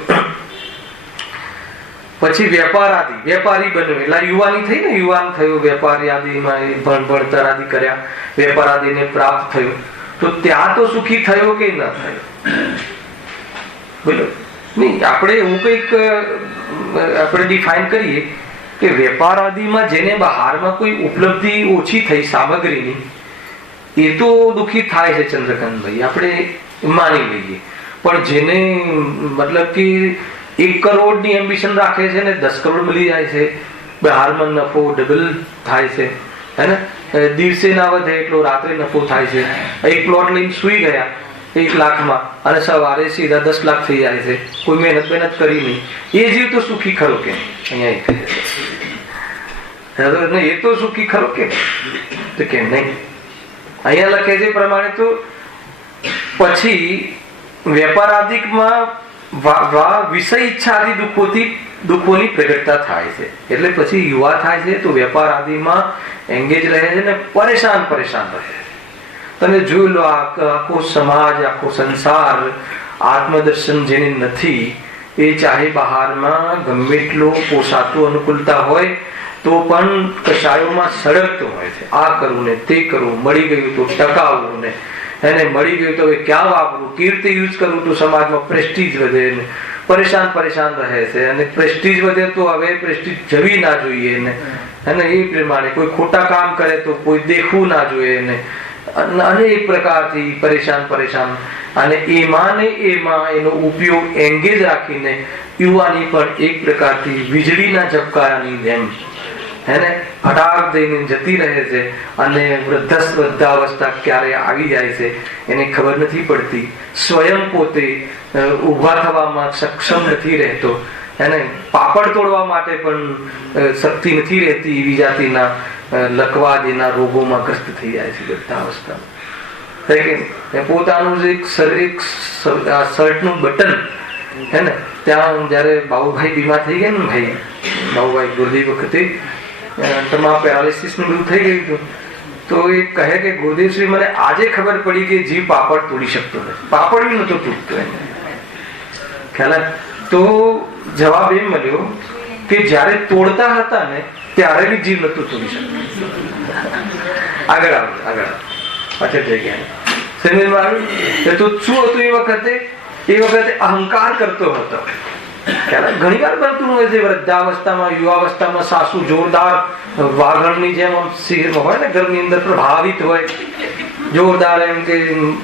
પછી વેપારી બન્યો એટલે યુવાની થઈ ને, યુવાન થયો, વેપારી આદિમાં ભણતર આદિ કર્યા, વેપાર આદિને પ્રાપ્ત થયો, તો ત્યાં તો સુખી થયો કે ન થયો? બોલો નહીં. આપણે એવું કંઈક આપણે ડિફાઇન કરીએ કે વેપાર આદિમાં જેને બહારમાં કોઈ ઉપલબ્ધિ ઓછી થઈ સામગ્રીની, એ તો દુઃખી થાય છે ચંદ્રકાંતભાઈ, આપણે માની લઈએ. પણ જેને મતલબ કે 1 કરોડની એમ્બિશન રાખે છે ને 10 કરોડ મળી જાય છે, બહારમાં નફો ડબલ થાય છે, હે ને, દિવસે ના વધે એટલો રાત્રે નફો થાય છે. એક પ્લોટ લઈને સુઈ ગયા 1 લાખમાં અને સવારે સીધા 10 લાખ થઈ જાય છે, કોઈ મહેનત કરી નહીં. એ જીવ તો સુખી ખરો કે? અહીંયા એ તો સુખી ખરો કે? તો કેમ નહીં? અહીંયા લખે છે પ્રમાણે તો પછી વેપાર આદિકમાં વિષય ઈચ્છા આદિ દુઃખોની પ્રગટતા થાય છે. એટલે પછી યુવા થાય છે તો વેપાર આદિમાં એંગેજ રહે છે ને પરેશાન રહે છે. તમે જોઈ લો, આખો સમાજ, આખો સંસાર આત્મદર્શન જેને નથી, એ ચાહે બહારમાં ગમે એટલો પોસાતું અનુકૂળતા હોય તો પણ કશાયોમાં સળગતો હોય છે. આ કરવું ને તે કરવું, મળી ગયું તો ટકાવવું ને, એને મળી ગયું તો હવે ક્યાં વાપરવું, કેવી રીતે યુઝ કરવું તો સમાજમાં પ્રેસ્ટીજ વધે ને, પરેશાન રહે છે. અને પ્રેસ્ટીજ વધે તો હવે પ્રેસ્ટીજ જવી ના જોઈએ ને, અને એ પ્રમાણે કોઈ ખોટા કામ કરે તો કોઈ દેખવું ના જોઈએ ને, અનેક પ્રકારથી પરેશાન. અને એમાં એનો ઉપયોગ એંગેજ રાખીને યુવાની પણ એક પ્રકારથી વીજળીના ઝબકારાની જેમ, હેને, હટાક દઈને જતી રહે છે. અને વૃદ્ધાવસ્થા ક્યારે આવી જાય છે એને ખબર નથી પડતી. સ્વયં પોતે ઊભા થવામાં સક્ષમ નથી રહેતો, એને પાપડ તોડવા માટે પણ શક્તિ નથી રહેતી. એવી જાતિના લકવા જેના રોગોમાં ગ્રસ્ત થઈ જાય છે વૃદ્ધાવસ્થામાં. પોતાનું જે શર્ટનું બટન, હે ને, ત્યાં જયારે બાબુભાઈ બીમાર થઈ ગયા ને, બાબુભાઈ ગુરુદેવ વખતે તમામ પેરાલિસિસ નું બધું થઈ ગયું હતું, તો એ કહે કે ગુરુદેવશ્રી, મને આજે ખબર પડી કે જીવ પાપડ તોડી શકતો નથી. પાપડ બી નતો તૂટતો એને ખ્યાલ. તો જવાબ એમ મળ્યો કે જયારે તોડતા હતા ને ત્યારે બી જીવ નતું તોડી શકતો. આગળ પાછળ જઈ ગયા સમજમાં આવ્યું. તો શું હતું એ વખતે અહંકાર કરતો હતો. ઘણી વાર બનતું હોય છે વૃદ્ધાવસ્થામાં, યુવાવસ્થામાં સાસુ જોરદાર વાઘણની જેમ હોય ને, ઘરની અંદર પ્રભાવિત હોય, જોરદાર, એમ કે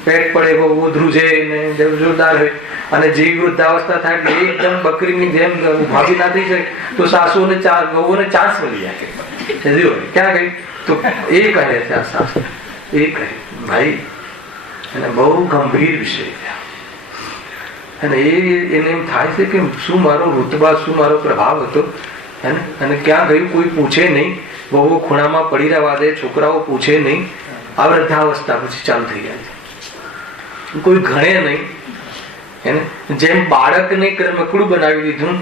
પેટ પડે બહુ ધ્રુજે ને જોરદાર હોય. અને જે વૃદ્ધાવસ્થા થાય એટલે એકદમ બકરીની જેમ ભાગી ના થઈ જાય તો સાસુને વહુને ચાન્સ મળી જાય. ક્યાં ગઈ? તો એ કહે છે આ સાસુ, એ કહે ભાઈ, અને બહુ ગંભીર વિષય છે. અને એને એમ થાય છે કે શું મારો રુતબા, શું મારો પ્રભાવ હતો, હે ને, અને ક્યાં ગયું કોઈ પૂછે નહીં, બહુ ખૂણામાં પડી રહેવા દે, છોકરાઓ પૂછે નહીં. આ વૃદ્ધાવસ્થા પછી ચાલુ થઈ જાય છે, કોઈ ગણે નહીં, હે ને. જેમ બાળકને રમકડું બનાવી દીધું,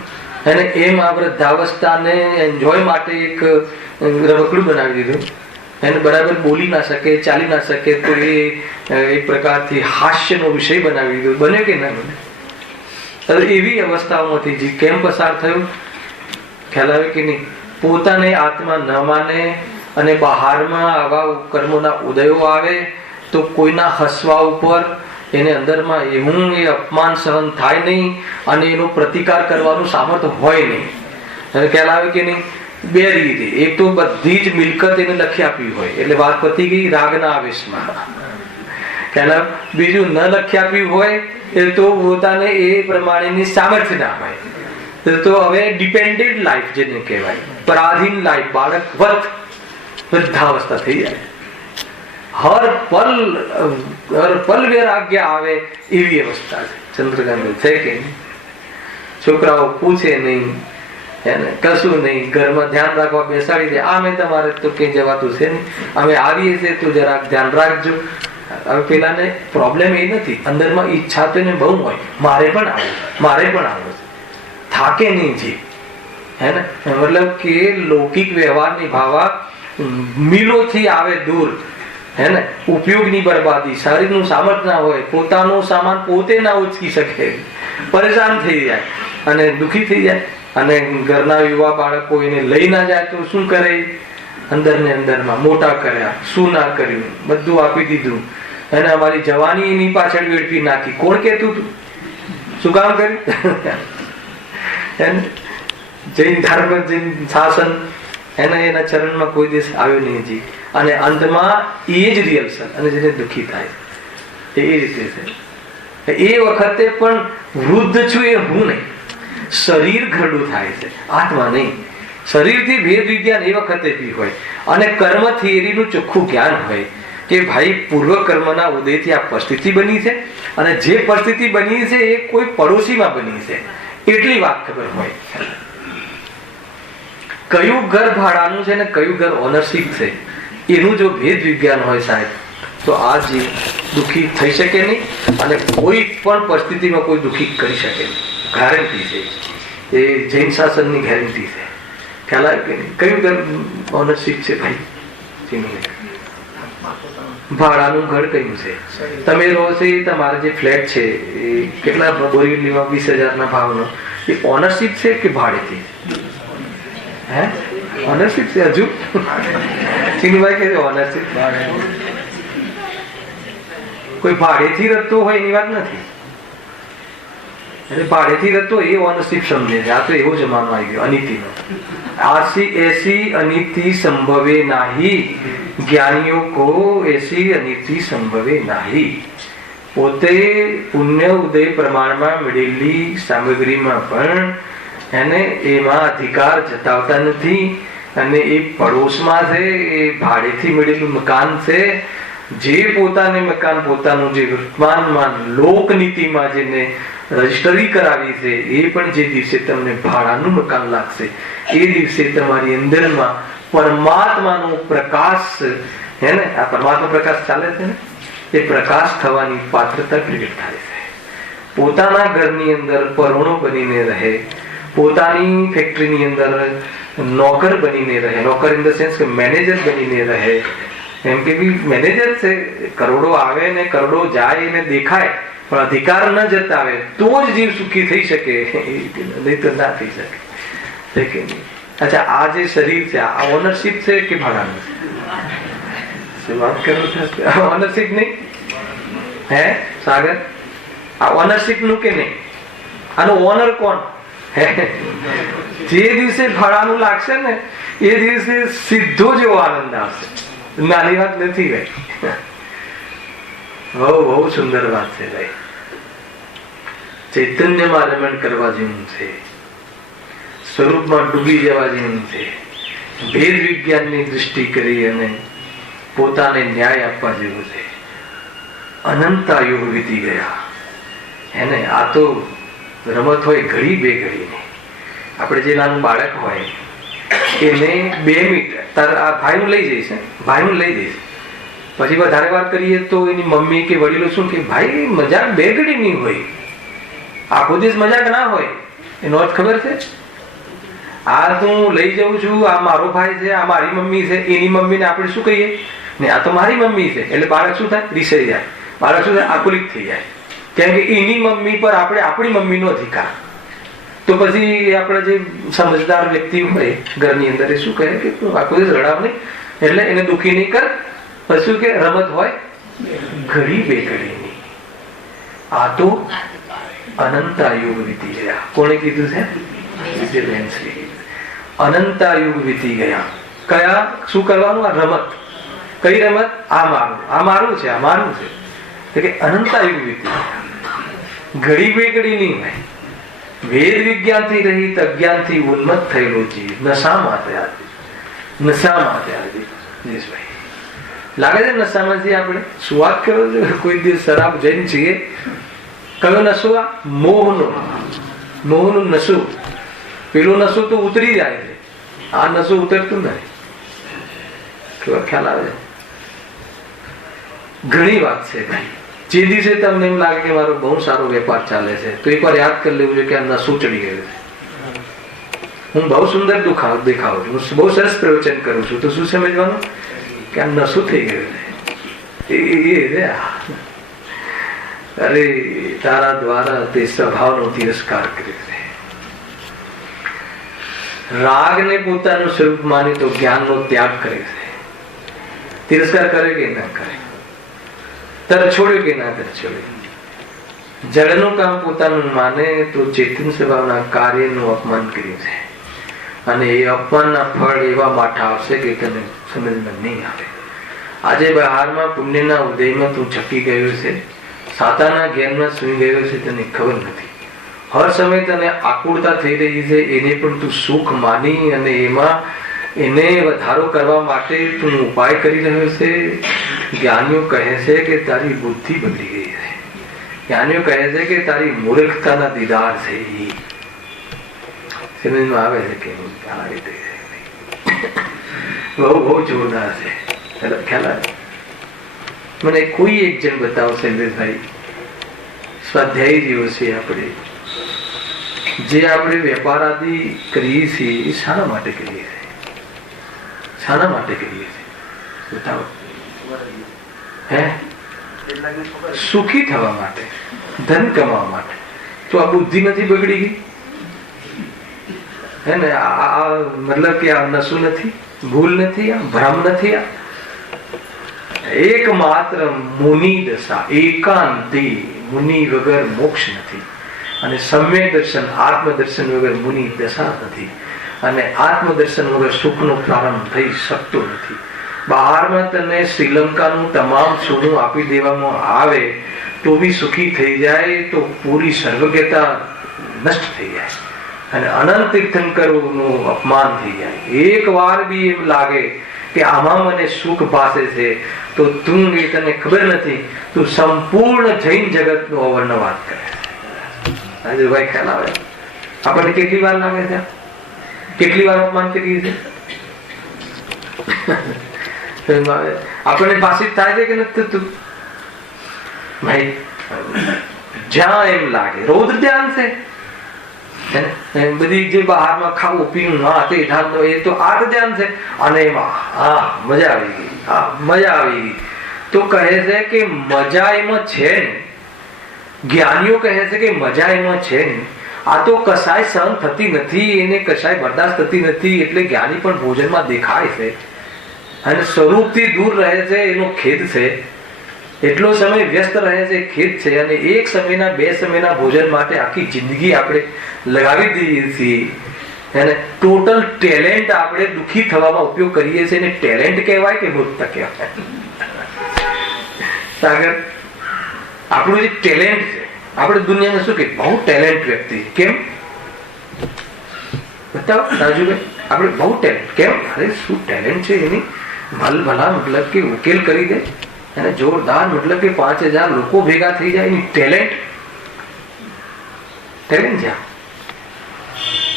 અને એમ આ વૃદ્ધાવસ્થાને એન્જોય માટે એક રમકડું બનાવી દીધું. એને બરાબર બોલી ના શકે, ચાલી ના શકે, તો એ એક પ્રકારથી હાસ્યનો વિષય બનાવી દીધો. બને કે ના બને? એવી અવસ્થાઓમાંથી જે કેમ પસાર થયું ખ્યાલ આવે કે નહીં? પોતાને આત્મા ન માને અને બહારમાં આવા કર્મોના ઉદયો આવે તો કોઈના હસવા ઉપર એને અંદરમાં એવું એ અપમાન સહન થાય નહીં અને એનો પ્રતિકાર કરવાનું સામર્થ્ય હોય નહીં. ખ્યાલ આવે કે નહીં? બે રીતે, એક તો બધી જ મિલકત એને લખી આપી હોય એટલે વાત પતી ગઈ રાગના આવેશમાં. ખ્યાલ. બીજું ન લખી આપ્યું હોય એ તો પોતાને એ પ્રમાણેની સામર્થ્ય ના હોય, તો હવે ડિપેન્ડન્ટ લાઈફ જેને કહેવાય, પરાધીન લાઈફ, બાળક વત વૃદ્ધાવસ્થા થઈ જાય. હર પલ વૈરાગ્ય આવે એવી અવસ્થા છે. ચંદ્રકાંત છે કે નહીં? છોકરાઓ પૂછે નહીં, કશું નહીં, ઘરમાં ધ્યાન રાખવા બેસાડી દે, આમે તમારે તો કઈ જવાતું છે નહીં, અમે આવીએ છીએ તો જરાક ધ્યાન રાખજો. હવે પેલાને પ્રોબ્લેમ એ નથી, અંદરમાં ઈચ્છા તો એને બહુ હોય, મારે પણ આવું, થાકે નહીં જીવ, હે ને? મતલબ કે લૌકિક વ્યવહાર નિભાવવા મિલોથી આવે દૂર, હે ને? ઉપયોગની બરબાદી, શરીરનું સામર્થ્ય ના હોય, પોતાનો સામાન પોતે ના ઉચકી શકે, પરેશાન થઈ જાય અને દુઃખી થઈ જાય. અને ઘરના યુવા બાળકો એને લઈ ના જાય તો શું કરે? અંદર ને અંદરમાં મોટા કર્યા, શું ના કર્યું, બધું આપી દીધું, અને અમારી જવાની એની પાછળ વેડફી નાખી. કોણ કેતું તું? શું કામ કર્યું? જૈન ધર્મ, જૈન શાસન એના ચરણમાં કોઈ દિવસ આવ્યો નહીં જી. અને અંતમાં એ જ રિયલ્સન અને જેને દુઃખી થાય એ રીતે છે. એ વખતે પણ વૃદ્ધ છું એ હું નહીં, શરીર ઘરડું થાય છે, આત્મા નહીં. શરીરથી ભેદ વિજ્ઞાન એ વખતે બી હોય, અને કર્મ થિયરીનું ચોખ્ખું જ્ઞાન હોય કે ભાઈ પૂર્વ કર્મના ઉદયથી આ પરિસ્થિતિ બની છે, અને જે પરિસ્થિતિ બની છે એ કોઈ પડોશીમાં બની છે, એટલી વાત ખબર હોય. કયું ઘર ભાડાનું છે ને કયું ઘર ઓનરશીપ છે એનું જો ભેદ વિજ્ઞાન હોય સાહેબ, તો આ જીવ દુઃખી થઈ શકે નહીં, અને કોઈ પણ પરિસ્થિતિમાં કોઈ દુઃખી કરી શકે નહીં. ગેરંટી છે, એ જૈન શાસનની ગેરંટી છે. ખ્યાલ આવે કે નહીં? કયું ઘર ઓનરશીપ છે ભાઈ? ભાડાનું ઘર કયું છે? તમે રહો છો એ તમારા જે ફ્લેટ છે એ કેટલા બોરીવલીમાં 20,000 ભાવનો, એ ઓનરશીપ છે કે ભાડેથી? હે, ઓનરશીપ છે હજુ? ચીનભાઈ કે ઓનરશીપ, કોઈ ભાડેથી રહેતો હોય એની વાત નથી. એટલે ભાડેથી રહેતો એ ઓનરશીપ સમજે છે. આ તો એવો જમાનો આવી ગયો અનિતિનો. ऐसी अनिति संभवे नाही, ज्ञानियों को ऐसी अनिति संभवे नाही. પોતે પુણ્ય ઉદય પ્રમાણમાં મળેલી સામગ્રીમાં પણ એને એમાં અધિકાર જતાવતા નથી, અને એ પડોશમાં છે, એ ભાડેથી મળેલું મકાન છે, જે પોતાને મકાન પોતાનું જે વર્તમાનમાં લોકનીતિમાં જેને રજીસ્ટરી કરાવી છે, એ પણ જે દિવસે તમને ભાડાનું મકાન લાગશે એ દિવસે તમારી અંદરમાં પરમાત્માનો પ્રકાશ, હે ને? આ પરમાત્મા પ્રકાશ ચાલે છે ને, એ પ્રકાશ થવાની પાત્રતા ક્રિએટ થાય છે. પોતાના ઘરની અંદર પરોણો બનીને રહે, પોતાની ફેક્ટરીની અંદર નોકર બનીને રહે, નોકર ઇન ધ સેન્સ કે મેનેજર બનીને રહે. એમ કે મેનેજર છે, કરોડો આવે ને કરોડો જાય એને દેખાય, પણ અધિકાર ન જતાવે તો જ જીવ સુખી થઈ શકે, નહીં તો ના થઈ શકે. અચ્છા, આ જે શરીર છે આ ઓનરશીપ છે કે ભાડાનું છે? વાત કરો છો ઓનરશીપ નહીં? હે સાગર, આ ઓનરશીપ નું કે નહીં? આનો ઓનર કોણ? જે દિવસે ભાડાનું લાગશે ને એ દિવસે સીધો જેવો આનંદ આવશે. નાની વાત નથી ભાઈ, બહુ સુંદર વાત છે ભાઈ. ચૈતન્યમાં રમણ કરવા જેવું છે, સ્વરૂપમાં ડૂબી જવા જેવું છે, ભેદ વિજ્ઞાનની દૃષ્ટિ કરી અને પોતાને ન્યાય આપવા જેવું છે. અનંતા યુગ વીતી ગયા, એને આ તો રમત હોય ઘડી બે ઘડી ની. આપણે જે નાનું બાળક હોય એને 2 મિનિટ તાર આ ભાઈનું લઈ જઈશ, ભાઈનું લઈ જઈશ, પછી વધારે વાત કરીએ તો એની મમ્મી કે વડીલો શું કે ભાઈ મજાક 2 ઘડી નહીં હોય, આખો દિવસ મજાક ના હોય. એનો અર્થ ખબર છે? આ હું લઈ જાઉં છું, આ મારો ભાઈ છે, આ મારી મમ્મી છે, એની મમ્મીને આપણે શું કહીએ ને, આ તો મારી મમ્મી છે. એટલે બાળક શું થાય? રીસાઈ જાય. બાળક શું થાય? આકુલિત થઈ જાય. કેમ કે એની મમ્મી પર આપણે આપણી મમ્મીનો અધિકાર. તો પછી આપણે જે સમજદાર વ્યક્તિ હોય ઘરની અંદર એ શું કહે કે આખો દિવસ રડાવ નહીં, એટલે એને દુઃખી નહીં કર. પછી કે રમત હોય ઘડી બે ઘડીની. આ તો અનંતા યુગ વીતી ગયા. કોણે કીધું છે? અનંતા યુગ વીતી ગયા. કયા? શું કરવાનું? આ રમત. કઈ રમત? આ મારું છે, આ મારું છે. કે અનંતા યુગ વીતી ગયા. ઘડી બે ઘડી નહીં હોય. વેદ વિજ્ઞાન થી રહિત અજ્ઞાન થી ઉન્મત્ત થયેલો જીવ નશામાં લાગે છે નશામાંથી આપણે શું વાત કરો છો? કોઈ દિવસ શરાબ જઈને છીએ? કયો નશો? આ મોહનું નશો. પેલો નશો તો ઉતરી જાય છે, આ નશો ઉતરતું નથી. કેવો ખ્યાલ આવે? ઘણી વાત છે ભાઈ. જે દિવસે તમને એમ લાગે કે મારો બહુ સારો વેપાર ચાલે છે, તો એકવાર યાદ કરી લેવું છે કે આ નશો ચડી ગયો છે. હું બહુ સુંદર દેખાવું છું, હું બહુ સરસ પ્રવચન કરું છું, તો શું સમજવાનું કે આ નશો થઈ ગયો છે. અરે તારા દ્વારા તે સ્વભાવનો તિરસ્કાર કર્યો છે. રાગને પોતાનું સ્વરૂપ માની તો જ્ઞાનનો ત્યાગ કરે છે. તિરસ્કાર કરે કે ના કરે? તર છોડ્યો કે ના તર છોડ્યો? જળનું કામ પોતાનું માને તો ચેતન સ્વભાવના કાર્યનું અપમાન કર્યું છે. અને એ અપમાનના ફળ એવા માઠા આવશે કે તને સમજમાં નહીં આવે. આજે બહારમાં પુણ્યના ઉદયમાં તું છકી ગયો છે, સાતાના જ્ઞાનમાં સુઈ ગયો છે, તને ખબર નથી. હર સમય તને આકુળતા થઈ રહી છે, એને પણ તું સુખ માની અને એમાં એને વધારો કરવા માટે તું ઉપાય કરી રહ્યો છે. જ્ઞાનીઓ કહે છે કે તારી બુદ્ધિ બગડી ગઈ છે. જ્ઞાનીઓ કહે છે કે તારી મૂર્ખતાના દીદાર છે. સમજમાં આવે છે કે આ રીતે બહુ જોરદાર છે. ખ્યાલ આવે? મને કોઈ એક જણ બતાવો શૈલેષભાઈ, સ્વાધ્યાય જેવો છે આપણે જે આપણે વેપાર આદિ કરીએ છીએ એ શાના માટે કરીએ છીએ? શાના માટે કરીએ છીએ? બતાવો. હે? સુખી થવા માટે, ધન કમાવા માટે. તો આ બુદ્ધિ નથી બગડી ગઈ? હે ને? આ મતલબ કે આ નશો નથી, ભૂલ નથી, આ ભ્રમ નથી. આ એકમાત્ર મુનિ દશા, એકાંતી મુનિ વગર મોક્ષ નથી. અને સમ્યક દર્શન, આત્મદર્શન વગર મુનિ દશા નથી. અને આત્મદર્શન વગર સુખનો પ્રારંભ થઈ શકતો નથી. બહારમાં તને શ્રીલંકાનું તમામ સોનું આપી દેવામાં આવે તો બી સુખી થઈ જાય તો પૂરી સર્વજ્ઞતા નષ્ટ થઈ જાય અને અનંત તીર્થંકરોનું અપમાન થઈ જાય. એક વાર બી એમ લાગે કે આમાં મને સુખ પાસે છે તો તું તને ખબર નથી, તું સંપૂર્ણ જૈન જગતનો અવર્ણવાદ કરે. આજે ભાઈ ખ્યાલ આવે? આપણને કેટલી વાર લાગે છે? કેટલી વાર અપમાન કરીએ છીએ? આપણને પાસે થાય છે કે નથી? ભાઈ જ્યાં એમ લાગે રૌદ્ર ધ્યાન છે, બધી જે બહારમાં ખાવું પીવું એ તો આર્થ ધ્યાન છે. અને એમાં મજા આવી ગઈ, મજા આવી ગઈ તો કહે છે કે મજા એમાં છે ને. જ્ઞાનીઓ કહે છે કે મજા એમાં છે ને. આ તો કસાય સહન થતી નથી, એને કસાય બરદાસ્ત થતી નથી, એટલે જ્ઞાની પણ ભોજનમાં દેખાય છે અને સ્વરૂપથી દૂર રહે છે. એનો ખેદ છે. એટલો સમય વ્યસ્ત રહે છે, ખેદ છે. અને એક સમયના 2 સમયના ભોજન માટે આખી જિંદગી આપણે લગાવી દઈએ છીએ. અને ટોટલ ટેલેન્ટ આપણે દુઃખી થવામાં ઉપયોગ કરીએ છીએ. એને ટેલેન્ટ કહેવાય કે મૂર્ખતા કહેવાય? સાગર, આપણું જે ટેલેન્ટ છે, આપણે દુનિયામાં શું કે બહુ ટેલેન્ટ વ્યક્તિ. કેમ બતાવો રાજુભાઈ? આપણે બહુ ટેલેન્ટ. કેમ? અરે શું ટેલેન્ટ છે એની! ભલા મતલબ કે ઉકેલ કરી દે અને જોરદાર મતલબ કે 5000 લોકો ભેગા થઈ જાય. એની ટેલેન્ટ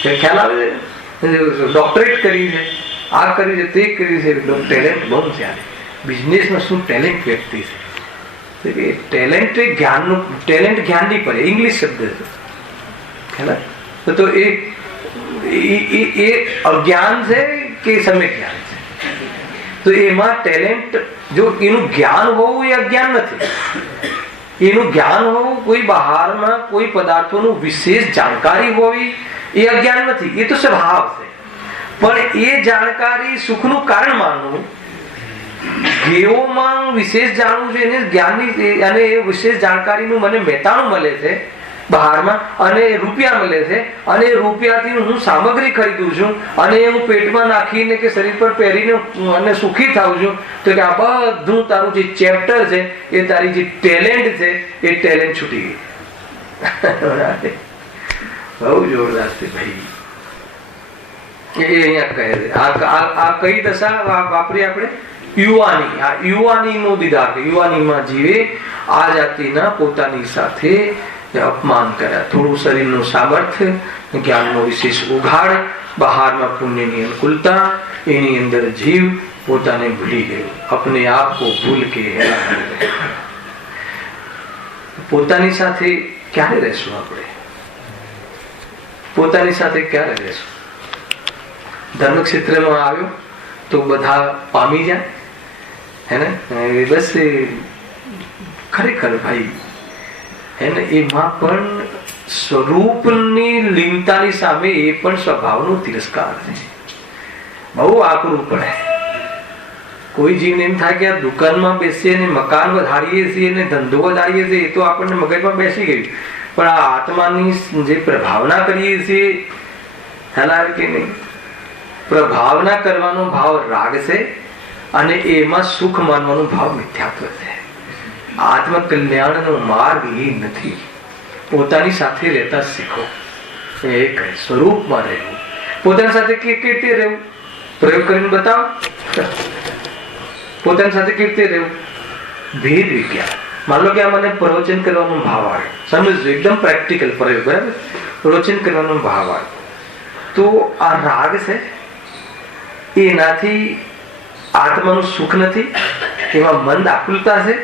છે. ખ્યાલ આવે? ડોક્ટરેટ કરી છે, આ કરી છે, તે કરી છે. ટેલેન્ટ બહુ છે. બિઝનેસમાં શું ટેલેન્ટ વ્યક્તિ છે? ટેલેન્ટ જ્ઞાનનું, ટેલેન્ટ જ્ઞાન નહીં પડે, ઇંગ્લિશ શબ્દ છે. ખ્યાલ? તો એ અજ્ઞાન છે કે સમ્યક જ્ઞાન છે? તો એમાં ટેલેન્ટ, જો એનું જ્ઞાન હોવું એ અજ્ઞાન નથી. એનું જ્ઞાન હોવું, કોઈ બહારના કોઈ પદાર્થોનું વિશેષ જાણકારી હોવી એ અજ્ઞાન નથી. એ તો સ્વભાવ છે. પણ એ જાણકારી સુખનું કારણ માનવું, ગેઓમાં વિશેષ જાણવું છે, એને જ્ઞાનની અને એ વિશેષ જાણકારીનું મને મહેતાણું મળે છે બહારમાં, અને રૂપિયા મળે છે, અને રૂપિયાથી હું સામગ્રી ખરીદું છું અને હું પેટમાં નાખીને કે શરીર પર પહેરીને અને સુખી થાઉં છું. તો કે આ બધું તારું જે ચેપ્ટર છે, એ તારી જે ટેલેન્ટ છે, એ ટેલેન્ટ છૂટી ગઈ. બહુ જોરદાર છે ભાઈ. એ અહીંયા કહે છે આ કઈ દશા વાપરી આપણે? યુવાનીનો દીદાર, યુવાનીમાં જીવે આ જાતિના પોતાની સાથે અપમાન કર્યા. થોડું શરીરનું સામર્થ્ય, જ્ઞાનનો વિશેષ ઉઘાડ, બહારમાં પુણ્યની અનુકૂળતા, એની અંદર જીવ પોતાને ભૂલી ગયો. अपने आप को भूल के પોતાની સાથે ક્યારે રહેશું? આપણે પોતાની સાથે ક્યારે રહેશું? ધર્મ ક્ષેત્રમાં આવ્યો તો બધા પામી જાય હે ને, બસ ખરેખર ભાઈ હે ને, એમાં પણ સ્વરૂપની લીનતાની સામે એ પણ સ્વભાવનો તિરસ્કાર છે. બહુ આકરું પડે. કોઈ જીવને એમ થાય કે આ દુકાનમાં બેસીએ ને મકાન વધારીએ છીએ ને ધંધો વધારીએ છીએ, એ તો આપણને મગજમાં બેસી ગયું. પણ આ આત્માની જે પ્રભાવના કરીએ છીએ, ખ્યાલ આવે કે નહીં? પ્રભાવના કરવાનો ભાવ રાગ છે અને એમાં સુખ માનવાનો ભાવ મિથ્યાત્વ છે. આત્મકલ્યાણનો માર્ગ એ નથી. પોતાની સાથે રહેતા શીખો. એક સ્વરૂપમાં રહેવું, પોતાની સાથે કેવી રીતે રહેવું પ્રયોગ કરીને બતાવો. પોતાની સાથે કેવી રીતે રહેવું? ભેદ વિજ્ઞાન. માન લો કે આ મને પ્રવચન કરવાનો ભાવ આવે, સમજજો, એકદમ પ્રેક્ટિકલ પ્રયોગ, બરાબર? પ્રવચન કરવાનો ભાવ આવે તો આ રાગ છે, એનાથી આત્માનું સુખ નથી, એમાં મંદ આકુલતા છે.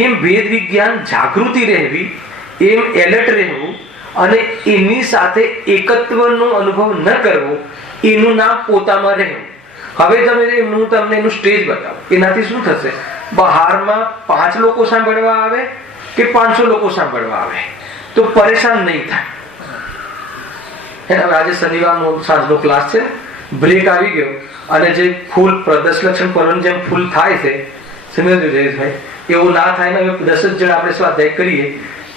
એમ ભેદ વિજ્ઞાન જાગૃતિ રહેવી, એમ એલર્ટ રહેવું અને એની સાથે એકત્વનો અનુભવ ન કરવો, એનું નામ પોતામાં રહેવું. હવે તમે હું તમને એનું સ્ટેજ બતાવું, એનાથી શું થશે? બહારમાં 5 લોકો સાંભળવા આવે કે 500 લોકો સાંભળવા આવે તો પરેશાન નહીં થાય. આજે શનિવારનો સાંજનો ક્લાસ છે, બ્રેક આવી ગયો અને જે ફૂલ 10 લક્ષણ પરવાની જેમ ફૂલ થાય છે, સમજો જયેશભાઈ, એવું ના થાય ને. 10 જ જણ આપણે સ્વાધ્યાય કરીએ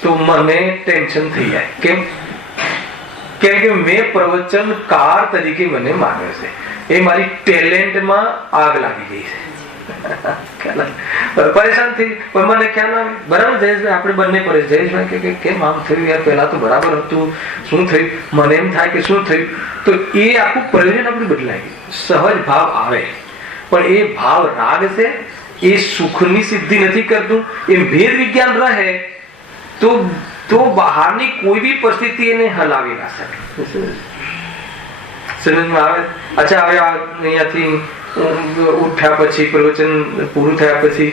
તો મને ટેન્શન થઈ જાય. કેમ કે મેં પ્રવચનકાર તરીકે મને માન્યો છે, એ મારી ટેલેન્ટમાં આગ લાગી ગઈ છે. પરેશાન થઈ મને ખ્યાલ આવે, બરાબર જયેશભાઈ? આપણે બંને પડે. જયેશભાઈ કે કેમ આમ થયું યાર, પહેલા તો બરાબર હતું, શું થયું? મને એમ થાય કે શું થયું? તો એ આખું પ્રયોજન આપણું બદલાય ગયું. સહજ ભાવ આવે પણ એ ભાવ રાગ છે, એ સુખની સિદ્ધિ નથી કરતું. એ ભેદ વિજ્ઞાન રહે તો બહારની કોઈ બી પરિસ્થિતિ એને હલાવી ના શકે. સમજમાં આવે? અચ્છા, હવે અહીંયાથી ઉઠ્યા પછી, પ્રવચન પૂરું થયા પછી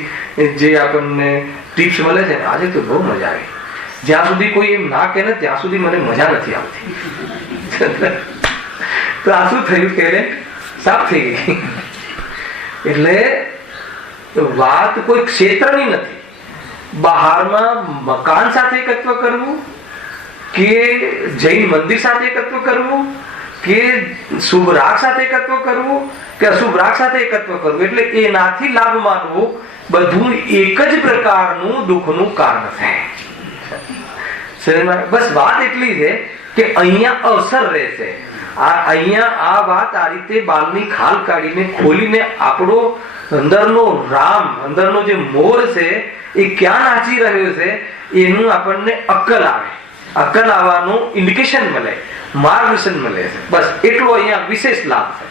જે આપણને ટિપ્સ મળે છે ને, આજે તો બહુ મજા આવી. જ્યાં સુધી કોઈ એમ ના કહે ને ત્યાં સુધી મને મજા નથી આવતી. તો આ શું થયું? ટેલેન્ટ સાફ થઈ ગઈ. એટલે વાત કોઈ ક્ષેત્રની નથી. બહારમાં મકાન સાથે એકત્વ કરવું કે જૈન મંદિર સાથે એકત્વ કરવું કે શુભ રાગ સાથે એકત્વ કરવું કે અશુભ રાગ સાથે એકત્વ કરવું, એટલે એનાથી લાભ માનવું, બધું એક જ પ્રકારનું દુઃખનું કારણ થાય. બસ વાત એટલી છે કે અહીંયા અવસર રહેશે. અહીંયા આ વાત આ રીતે બાલની ખાલ કાઢીને ખોલીને આપણો અંદરનો રામ, અંદરનો જે મોર છે એ ક્યાં નાચી રહ્યો છે એનું આપણને અક્કલ આવે. અક્કલ આવવાનું ઇન્ડિકેશન મળે, માર્ગદર્શન મળે છે. બસ એટલો અહીંયા વિશેષ લાભ છે.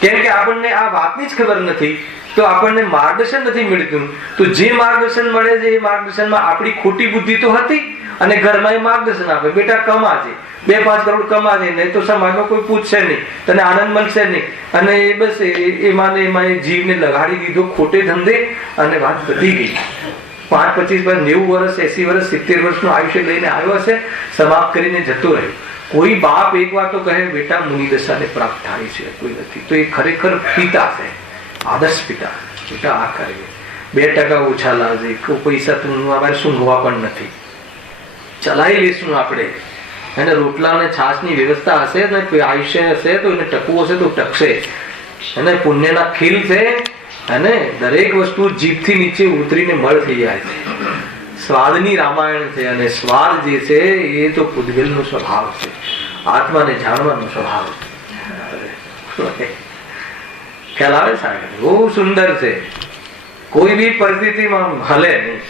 કેમ કે આપણને આ વાતની જ ખબર નથી તો આપણને માર્ગદર્શન નથી મળતું. તો જે માર્ગદર્શન મળે છે એ માર્ગદર્શનમાં આપણી ખોટી બુદ્ધિ તો હતી અને ઘરમાં એ માર્ગદર્શન આપે, બેટા કમાજે, 2-5 કરોડ કમાજે, નહીં તો સમાજમાં કોઈ પૂછશે નહીં, તને આનંદ મળશે નહીં. અને બસ એમાં જીવને લગાડી દીધો ખોટે ધંધે અને વાત વધી ગઈ. 5, 25, 90 વર્ષ, 80 વર્ષ, 70 વર્ષનું આયુષ્ય લઈને આવ્યો હશે, સમાપ્ત કરીને જતો રહ્યો. કોઈ બાપ એક વાર તો કહે બેટા મુનિ દશાને પ્રાપ્ત થાય છે, કોઈ નથી. તો એ ખરેખર પિતા છે, આદર્શ પિતા. બેટા આ કરે, 2% ઓછા લાવજે, પૈસા તું અમારે સૂંઘવા પણ નથી, ચલાવી લઈશું આપણે. અને રોટલા અને છાશની વ્યવસ્થા હશે ને આયુષ્ય હશે તો એને ટકવું હશે તો ટકશે. અને પુણ્યના ખીલ છે અને દરેક વસ્તુ જીભથી નીચે ઉતરીને મળ થઈ જાય છે. સ્વાદની રામાયણ છે અને સ્વાદ જે છે એ તો પૂતગલનો સ્વભાવ છે, આત્માને જાણવાનો સ્વભાવ છે. ખ્યાલ આવે સાહેબ? બહુ સુંદર છે. કોઈ બી પરિસ્થિતિમાં હલે નહીં.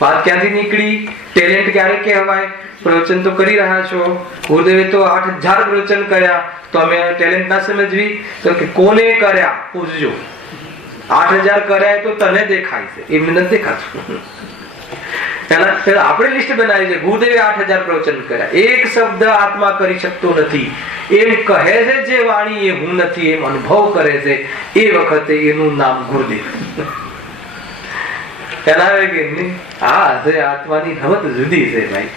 વાત ક્યાંથી નીકળી? ટેલેન્ટ ક્યારે કહેવાય? પ્રવચન તો કરી રહ્યા છો, ગુરુદેવે તો 8000 પ્રવચન કર્યા, તો અમે ટેલેન્ટ ના સમજવી? તો કે કોને કર્યા પૂછજો. 8000 કર્યા તો તને દેખાય છે, એમને નથી દેખાતું. પેલા આપણે લિસ્ટ બનાવી છે. ગુરુદેવે 8000 પ્રવચન કર્યા, એક શબ્દ આત્મા કરી શકતો નથી એમ કહે છે જે વાણી એ હું નથી એમ અનુભવ કરે છે, એ વખતે એનું નામ ગુરુદેવ. આત્માની રમત જુદી છે ભાઈ,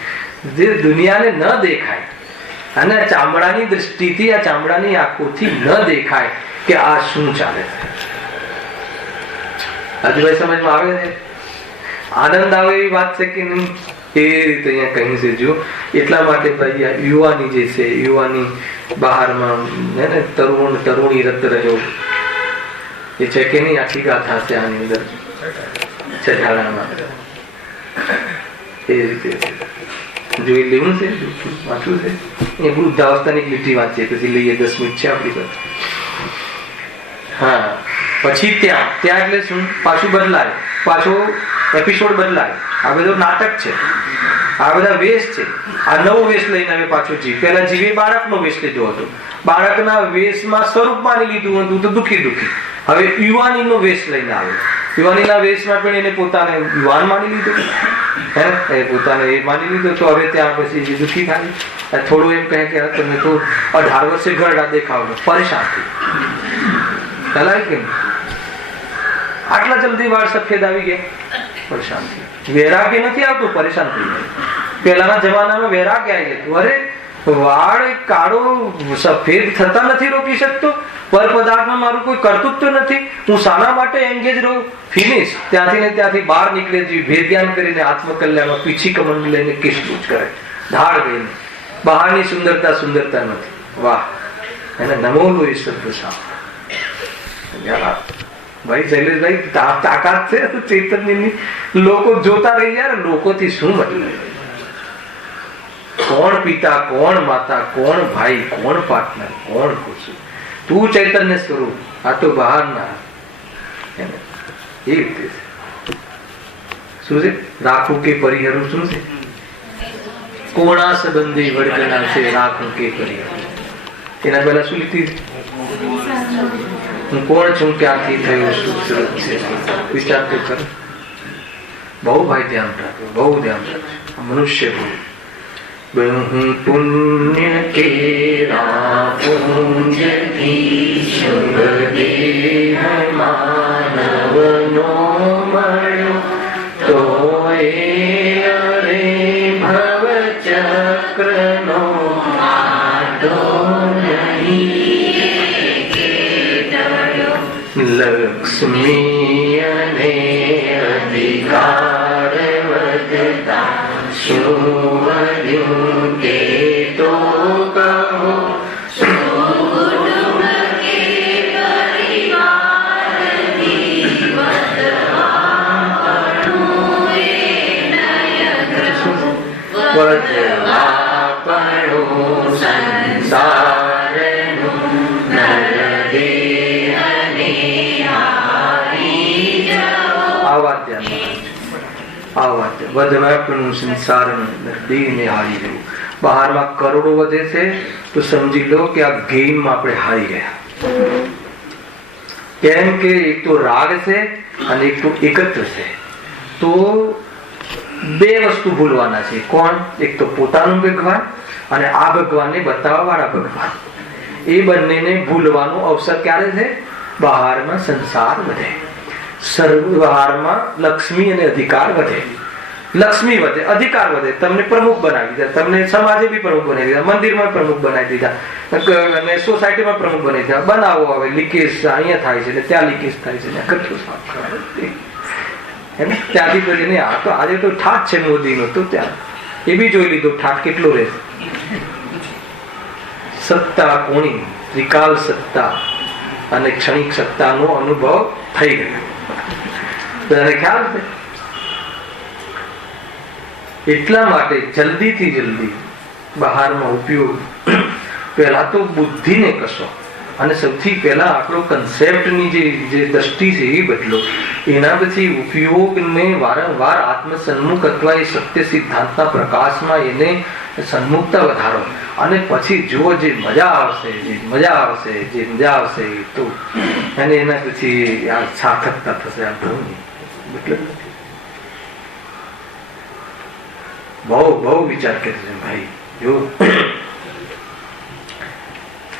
જે દુનિયાને ન દેખાય અને ચામડાની દ્રષ્ટિથી, આ ચામડાની આંખોથી ન દેખાય કે આ શું ચાલે છે. હજુ ભાઈ સમજમાં આવે છે? આનંદ આવે એવી વાત છે કે નહીં? એ રીતે અહીંયા કહ્યું છે. જો એટલા માટે ભાઈ આ યુવાની જે છે, યુવાની બહારમાં તરુણી રત રહ્યો એ છે કે નહીં? આખી ગાથા છે આની અંદર છઠ્ઠાણામાં. એ રીતે જોઈ લેવું છે, વાંચવું છે. એ વૃદ્ધાવસ્થાની લીટી વાંચીએ, પછી લઈએ. 10 મિનિટ છે આપણી પાસે. હા, પછી ત્યાં એટલે શું? પાછું બદલાય, પાછો એપિસોડ બદલાય. આ બધું નાટક છે, આ બધા વેશ છે. આ નવો વેશ લઈને આવે પાછો જીવ. પેલા જીવે બાળકનો વેશ લીધો હતો, બાળકના વેશમાં સ્વરૂપ માની લીધું હતું તો દુઃખી. હવે યુવાનીનો વેશ લઈને આવે, યુવાનીના વેશમાં પણ એને પોતાને યુવાન માની લીધો, પોતાને એ માની લીધો. તો હવે ત્યાં પછી દુઃખી થાય. થોડું એમ કહે કે તમે તો 18 વર્ષે ઘરડા દેખાવ, પરેશાન થઈ. કેમ આટલા જલ્દી વાળ સફેદ આવી ગયા? પરેશાન થઈ. વૈરાગ્ય નથી આવતું, પરેશાન થઈ જાય. પહેલાના જમાનામાં વૈરાગ્ય આવી જતું. અરે વાળ કાળો સફેદ થતા નથી રોકી શકતો, પર પદાર્થમાં મારું કોઈ કરતું જ તો નથી, હું શાના માટે એન્ગેજ રહું? ફિનિશ. ત્યાંથી ને ત્યાંથી બહાર નીકળે છે, ભેદ્યાન કરીને આત્મકલ્યાણમાં પીછી કમંડ લઈને કિસલું જ કરે, ધાડ દઈને. બહારની સુંદરતા નથી. વાહ, એને નમોલો એ શબ્દ સાંભળો ભાઈ. શૈલેષભાઈ તાકાત છે ચૈતન્યની. લોકો જોતા રહી જાય, લોકોથી શું મતલબ? કોણ પિતા, કોણ માતા, કોણ ભાઈ, કોણ પાર્ટનર, કોણ ખુશ? તું ચૈતન્ય સ્વરૂપ, આ તો બહારના. એ રીતે શું છે? રાખું કે પરિહરું શું છે? કોણા સંબંધી વડગના છે, રાખું કે પરિહરું. એના પહેલા શું લીધી? હું કોણ છું, ક્યાંથી થયો, શું સુરત છે? વિચાર તો કર. બહુ ભાઈ ધ્યાન રાખો, બહુ ધ્યાન રાખજો. મનુષ્ય હું પુણ્ય કેરા પુંજથી શુભ દેહ માનવનો મળ્યો તો અરે ભવ ચક્રનો આટો નહીં. લક્ષ્મી અને અધિકાર વધતા શું વધ્યું તે તો કહો. વધવાપણું સંસારનું દેહને હારી જવું. બહારમાં કરોડો વધે છે તો સમજી લો કે આ ગેમમાં આપણે હારી ગયા. કેમ કે એક તો રાગ છે અને એક તો એકત્ર છે. તો બે વસ્તુ ભૂલવાના છે. કોણ? એક તો પોતાનું ભગવાન અને આ ભગવાનને બતાવવા વાળા ભગવાન. એ બંનેને ભૂલવાનો અવસર ક્યારે છે? બહારમાં સંસાર વધે, બહારમાં લક્ષ્મી અને અધિકાર વધે. લક્ષ્મી વધે, અધિકાર વધે, તમને પ્રમુખ બનાવી દીધા, તમને સમાજે બી પ્રમુખ બનાવી દીધા, મંદિરમાં પ્રમુખ બનાવી દીધા, અને સોસાયટીમાં પ્રમુખ બનાવી દીધા. બનાવો હવે લીકેજ અહીંયા થાય છે, ત્યાં લીકેજ થાય છે, ત્યાંથી કરીને આ તો આજે તો ઠાઠ છે મોદીનો, તો ત્યાં એ બી જોઈ લીધો ઠાઠ કેટલો રહે. સત્તા કોની? ત્રિકાલ સત્તા અને ક્ષણિક સત્તાનો અનુભવ થઈ ગયો. બધાને ખ્યાલ છે. એટલા માટે જલ્દીથી જલ્દી બહારમાં ઉપયોગ પહેલા તો બુદ્ધિને કશો, અને સૌથી પહેલા આપણો કન્સેપ્ટની જે દ્રષ્ટિ છે એ બદલો. એના પછી ઉપયોગને વારંવાર આત્મસન્મુખ અથવા એ સત્ય સિદ્ધાંતના પ્રકાશમાં એને સન્મુખતા વધારો. અને પછી જુઓ જે મજા આવશે તો અને એના પછી આ સાર્થકતા થશે. આ ભ્રમની મતલબ બહુ બહુ વિચાર કરે છે ભાઈ. જો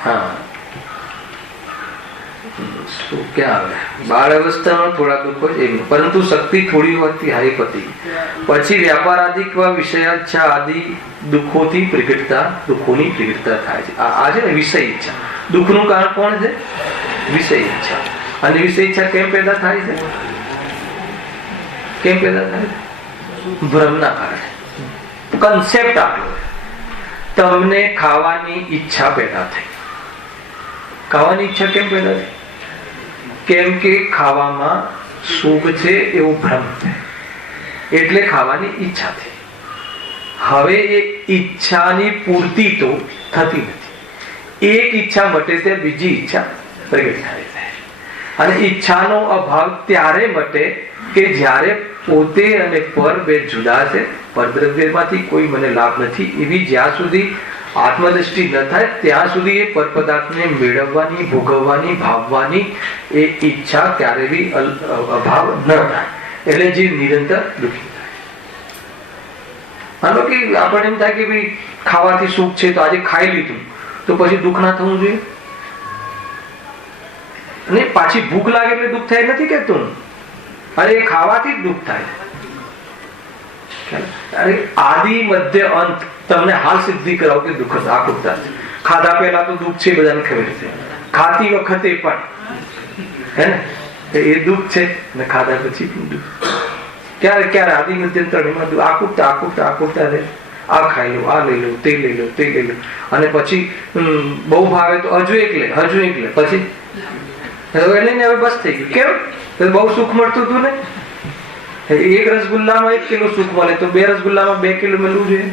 હા શું ક્યાં આવે, બાળ અવસ્થામાં થોડા દુઃખો છે, પરંતુ શક્તિ થોડી હોતી હારીપતી, પછી વ્યાપાર આદિ વિષયાચ્છા આદિ દુઃખોની પ્રગટતા થાય છે. આ છે ને વિષય ઈચ્છા. દુઃખનું કારણ કોણ છે? વિષય ઈચ્છા. અને વિષય ઈચ્છા કેમ પેદા થાય છે? કેમ પેદા થાય છે? ભ્રમના કારણે. કન્સેપ્ટ આપ્યો, તમને ખાવાની ઈચ્છા પેદા થઈ. ખાવાની ઈચ્છા કેમ પેદા થઈ? કેમ કે ખાવામાં સુખ છે એવો ભ્રમ છે, એટલે ખાવાની ઈચ્છા થઈ. હવે એ ઈચ્છાની પૂર્તિ તો થતી નથી. એક ઈચ્છા મટે છે, બીજી ઈચ્છા પ્રગટ થાય છે. અને ઈચ્છાનો અભાવ ત્યારે મટે કે જ્યારે પોતે અને પર બે જુદા છે, પરદ્રવ્યમાંથી કોઈ મને લાભ નથી એવી જ્યાં સુધી આત્મદ્રષ્ટિ ન થાય ત્યાં સુધી એ પરપદાર્થને મેળવવાની, ભોગવવાની, ભાવવાની એ ઈચ્છા ક્યારે બી અભાવ ન થાય. એટલે જીવ નિરંતર દુઃખી થાય. માનો કે આપણને એમ થાય કે ભાઈ ખાવાથી સુખ છે તો આજે ખાઈ લીધું તો પછી દુઃખ ના થવું જોઈએ. અને પાછી ભૂખ લાગે એટલે દુઃખ થાય નથી કેતો. અરે ખાવાથી જ દુઃખ થાય. અરે આદિ મધ્ય અંત તમને હાલ સિદ્ધિ કરાવો કે દુઃખ આકૃતતા છે. ખાધા પહેલા તો દુઃખ છે, બધાને ખબર છે. ખાતી વખતે પણ હે ને એ દુઃખ છે, ને ખાધા પછી પણ દુઃખ. ક્યારે ક્યારે આદિ મધ્ય ત્રણેયમાં આકૃતતા રહે. આ ખાઈ લો, આ લઈ લો, તે લઈ લો, તે લઈ લો, અને પછી બહુ ભાવે તો હજુ એક લે, પછી લઈને હવે બસ થઈ ગયું. કેમ? બહુ સુખ મળતું હતું ને. એક રસગુલ્લામાં 1 કિલો સુખ મળે તો 2 રસગુલ્લામાં 2 કિલો મળવું જોઈએ.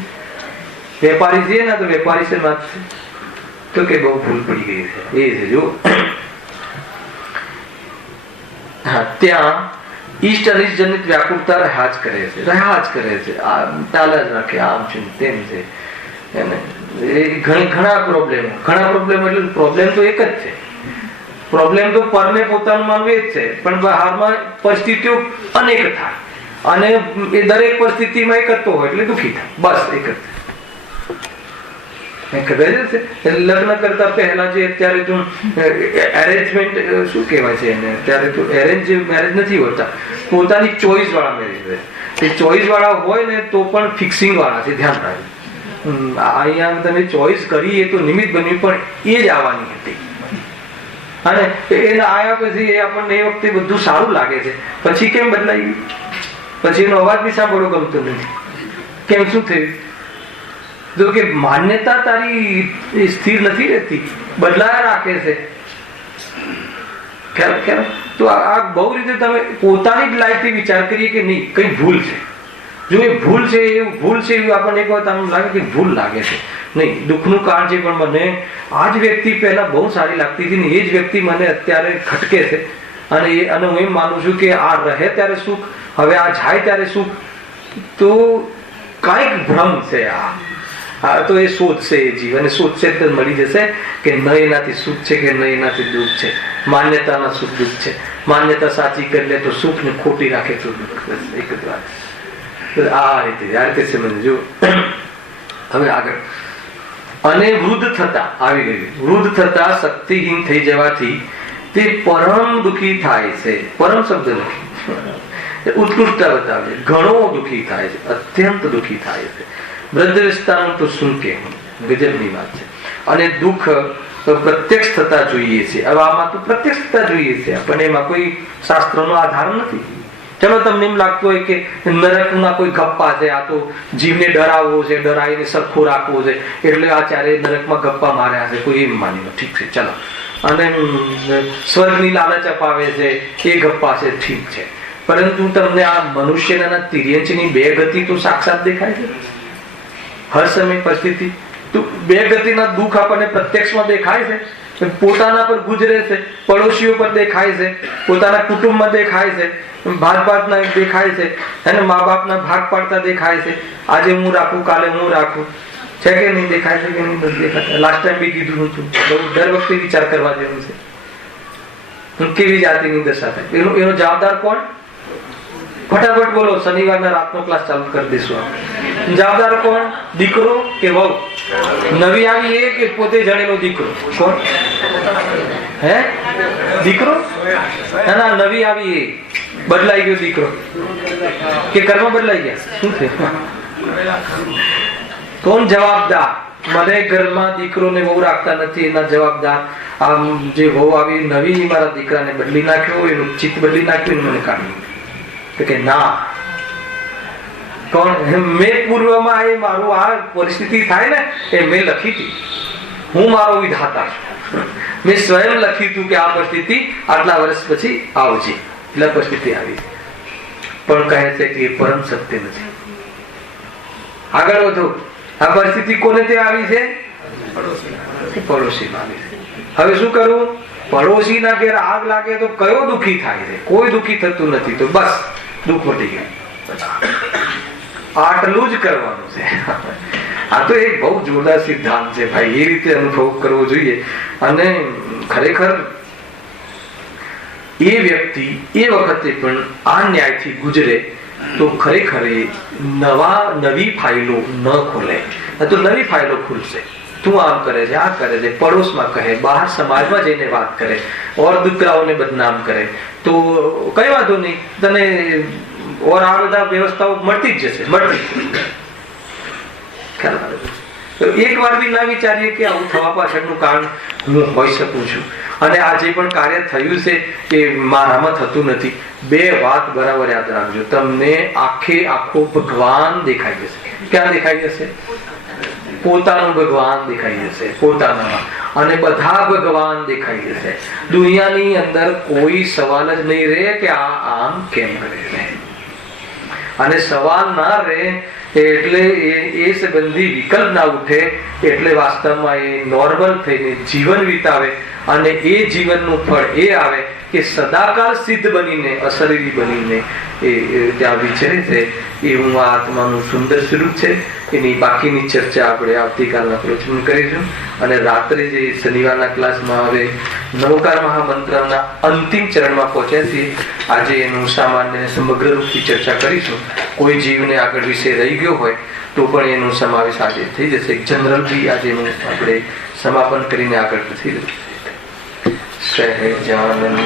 વેપારી છે ને તો વેપારી છે વાત છે તો કે બહુ ભૂલ પડી ગઈ છે. એ છે જો ત્યાં ઈષ્ટ અનિષ્ટ જનિત વ્યાકુળતા રહ્યા જ કરે છે. આ ચાલે જ રાખે, આમ છે તેમ છે. ઘણા પ્રોબ્લેમ એટલે પ્રોબ્લેમ તો એક જ છે. પ્રોબ્લેમ તો પરને પોતાનું માનવું જ છે, પણ બહારમાં પરિસ્થિતિઓ અનેક થાય અને એ દરેક પરિસ્થિતિમાં એક જ તો હોય એટલે દુઃખી થાય. બસ એક જ. ખબર છે લગ્ન કરતા પહેલા જે અત્યારે તો એરેન્જમેન્ટ શું કહેવાય છે એને, અત્યારે તો એરેન્જ મેરેજ નથી હોતા, પોતાની ચોઈસ વાળા મેરેજ હોય. એ ચોઈસ વાળા હોય ને તો પણ ફિક્સિંગ વાળા છે. ધ્યાન રાખજો. અહીંયા તમે ચોઈસ કરી એ તો નિમિત્ત બન્યું, પણ એ જ આવવાની હતી. અને એને આયા પછી એ આપણને એ વખતે બધું સારું લાગે છે, પછી કેમ બદલાઈ ગયું? પછી એનો અવાજ બી સાંભળવો ગમતો નથી. કેમ? શું થયું? જો કે માન્યતા તારી સ્થિર નથી રહેતી, બદલાયા રાખે છે. ખ્યાલ? તો આ બહુ રીતે તમે પોતાની જ લાઈફથી વિચાર કરીએ કે નહીં કઈ ભૂલ છે. જો એ ભૂલ છે એવું આપણને એક વખત આમ લાગે કે ભૂલ લાગે છે. નહીં, દુઃખનું કારણ છે, પણ મને આ જ વ્યક્તિ પહેલા બહુ સારી લાગતી હતી ને એ જ વ્યક્તિ મને અત્યારે ખટકે છે. અને હું એમ માનું છું કે આ રહે ત્યારે સુખ, હવે આ જાય ત્યારે સુખ. તો કાંઈક ભ્રમ છે. આ તો એ શોધશે એ જીવ, અને શોધશે તો મળી જશે કે ન એનાથી સુખ છે કે ન એનાથી દુઃખ છે. માન્યતાના સુખ દુઃખ છે. માન્યતા સાચી કરી લે તો સુખ ને ખોટી રાખે તો દુઃખ. એક જ વાત. આ રીતે સમજો. હવે આગળ. અને વૃદ્ધ થતા આવી ગયું. વૃદ્ધ થતા શક્તિહીન થઈ જવાથી તે પરમ દુઃખી થાય છે. પરમ શબ્દ નથી, ઉત્કૃષ્ટતા બતાવે છે. ઘણો દુઃખી થાય છે, અત્યંત દુઃખી થાય છે. વૃદ્ધ વિસ્તાર તો શું કહેવું, ગજબની વાત છે. અને દુઃખ પ્રત્યક્ષ થતા જોઈએ છે. હવે આમાં તો પ્રત્યક્ષ થતા જોઈએ છે, પણ એમાં કોઈ શાસ્ત્રનો આધાર નથી. ચલો તમને એમ લાગતું હોય કે નરકના કોઈ ગપ્પા છે, આ તો જીવને ડરાવવો છે, ડરાવીને સરખો રાખવો છે, એટલે આચાર્ય નરકમાં ગપ્પા માર્યા છે, કોઈ એમ માની લો, ઠીક છે ચલો. અને સ્વર્ગની લાલચ અપાવે છે, એ ગપ્પા છે, ઠીક છે. પરંતુ તમને આ મનુષ્યના તિર્યંચની 2 ગતિ તો સાક્ષાત દેખાય છે હર સમય પરિસ્થિતિ. તો 2 ગતિના દુઃખ આપણને પ્રત્યક્ષમાં દેખાય છે. પોતાના પર ગુજરે છે, પડોશીઓ પર દેખાય છે, પોતાના કુટુંબમાં દેખાય છે, ભાતના દેખાય છે, અને મા બાપના ભાગ પાડતા દેખાય છે. આજે હું રાખું, કાલે હું રાખું. છે કે નહીં? દેખાય છે કે નહીં? દેખાય. લાસ્ટ ટાઈમ બી કીધું હતું, બહુ દર વખતે વિચાર કરવા જેવું છે. કેવી જાતિની દશા થાય? એનો જવાબદાર કોણ? ફટાફટ બોલો, શનિવારના રાતનો ક્લાસ ચાલુ કરી દઈશું. જવાબદાર કોણ? દીકરો કે વહુ? નવી આવી એ કે પોતે જણેલો દીકરો? કોણ? હે? દીકરો? ના, નવી આવી એ બદલાઈ ગયો દીકરો કે કર્મ બદલાઈ ગયા? શું થયું? કોણ જવાબદાર? મને ઘરમાં દીકરોને વહુ રાખતા નથી, એના જવાબદાર આમ જે વહુ આવી નવી મારા દીકરાને બદલી નાખ્યો, એનું ચિત્ત બદલી નાખ્યું, મને કાઢ્યું. તો કે ના, કોણ? મેં પૂર્વમાં એ મારું આ પરિસ્થિતિ થાય ને એ મેં લખી હતી. હું મારો વિધાતા છું. મેં સ્વયં લખ્યું હતું કે આ પરિસ્થિતિ આટલા વર્ષ પછી આવશે, એટલે પરિસ્થિતિ આવી. પણ કહે છે કે એ પરમ સત્ય નથી. આગળ વધો. આ પરિસ્થિતિ કોને તે આવી છે? પડોશીમાં આવી છે. હવે શું કરવું? પડોશીના ઘેર આગ લાગે તો કયો દુઃખી થાય છે? કોઈ દુઃખી થતું નથી. તો બસ દુઃખ વટી ગયું. આટલું જ કરવાનું છે. આ તો એક બહુ જોરદાર સિદ્ધાંત છે ભાઈ. એ રીતે અનુભવ કરવો જોઈએ. અને ખરેખર એ વ્યક્તિ એ વખતે પણ આ ન્યાયથી ગુજરે તો ખરેખર નવી ફાઇલો ન ખોલે. તો નવી ફાઇલો ખુલશે. તું આમ કરે છે, આ કરે છે, પડોશમાં કહે, બહાર સમાજમાં જઈને વાત કરે, ઓર દીકરાઓને બદનામ કરે, તો કઈ વાંધો નહીં, તને ઓર આ બધા વ્યવસ્થાઓ મળતી જ જશે. તો એક વાર બી ના વિચારીએ કે આવું થવા પાછળનું કારણ હું હોઈ શકું છું, અને આ જે પણ કાર્ય થયું છે એ મારામાં થતું નથી. બે વાત બરાબર યાદ રાખજો. તમને આખો ભગવાન દેખાઈ જશે. ક્યાં દેખાઈ જશે? પોતાનું ભગવાન દેખાઈ જશે, પોતાનામાં. અને બધા ભગવાન દેખાઈ જશે. દુનિયાની અંદર કોઈ સવાલ જ નહીં રહે કે આ આમ કેમ કરે છે. અને સવાલ ના રહે એટલે એ સંબંધી વિકલ્પ ના ઉઠે એટલે વાસ્તવમાં એ નોર્મલ થઈને જીવન વિતાવે. અને એ જીવનનું ફળ એ આવે કે સદાકાળ સિદ્ધ બનીને, અશરીરી બનીને એ ત્યાં વિચરે છે. એવું આ આત્માનું સુંદર સ્વરૂપ છે. એની બાકીની ચર્ચા આપણે આવતીકાલના પ્રવચન કરીશું. અને રાત્રે જે શનિવારના ક્લાસમાં હવે નવકાર મહામંત્રના અંતિમ ચરણમાં પહોંચ્યા છીએ. આજે એનું સામાન્ય સમગ્ર રૂપથી ચર્ચા કરીશું. કોઈ જીવને આગળ વિષય રહી ગયો હોય તો પણ એનો સમાવેશ આજે થઈ જશે. જનરલથી આજે આપણે સમાપન કરીને આગળ થઈ જશે. સહજાનંદ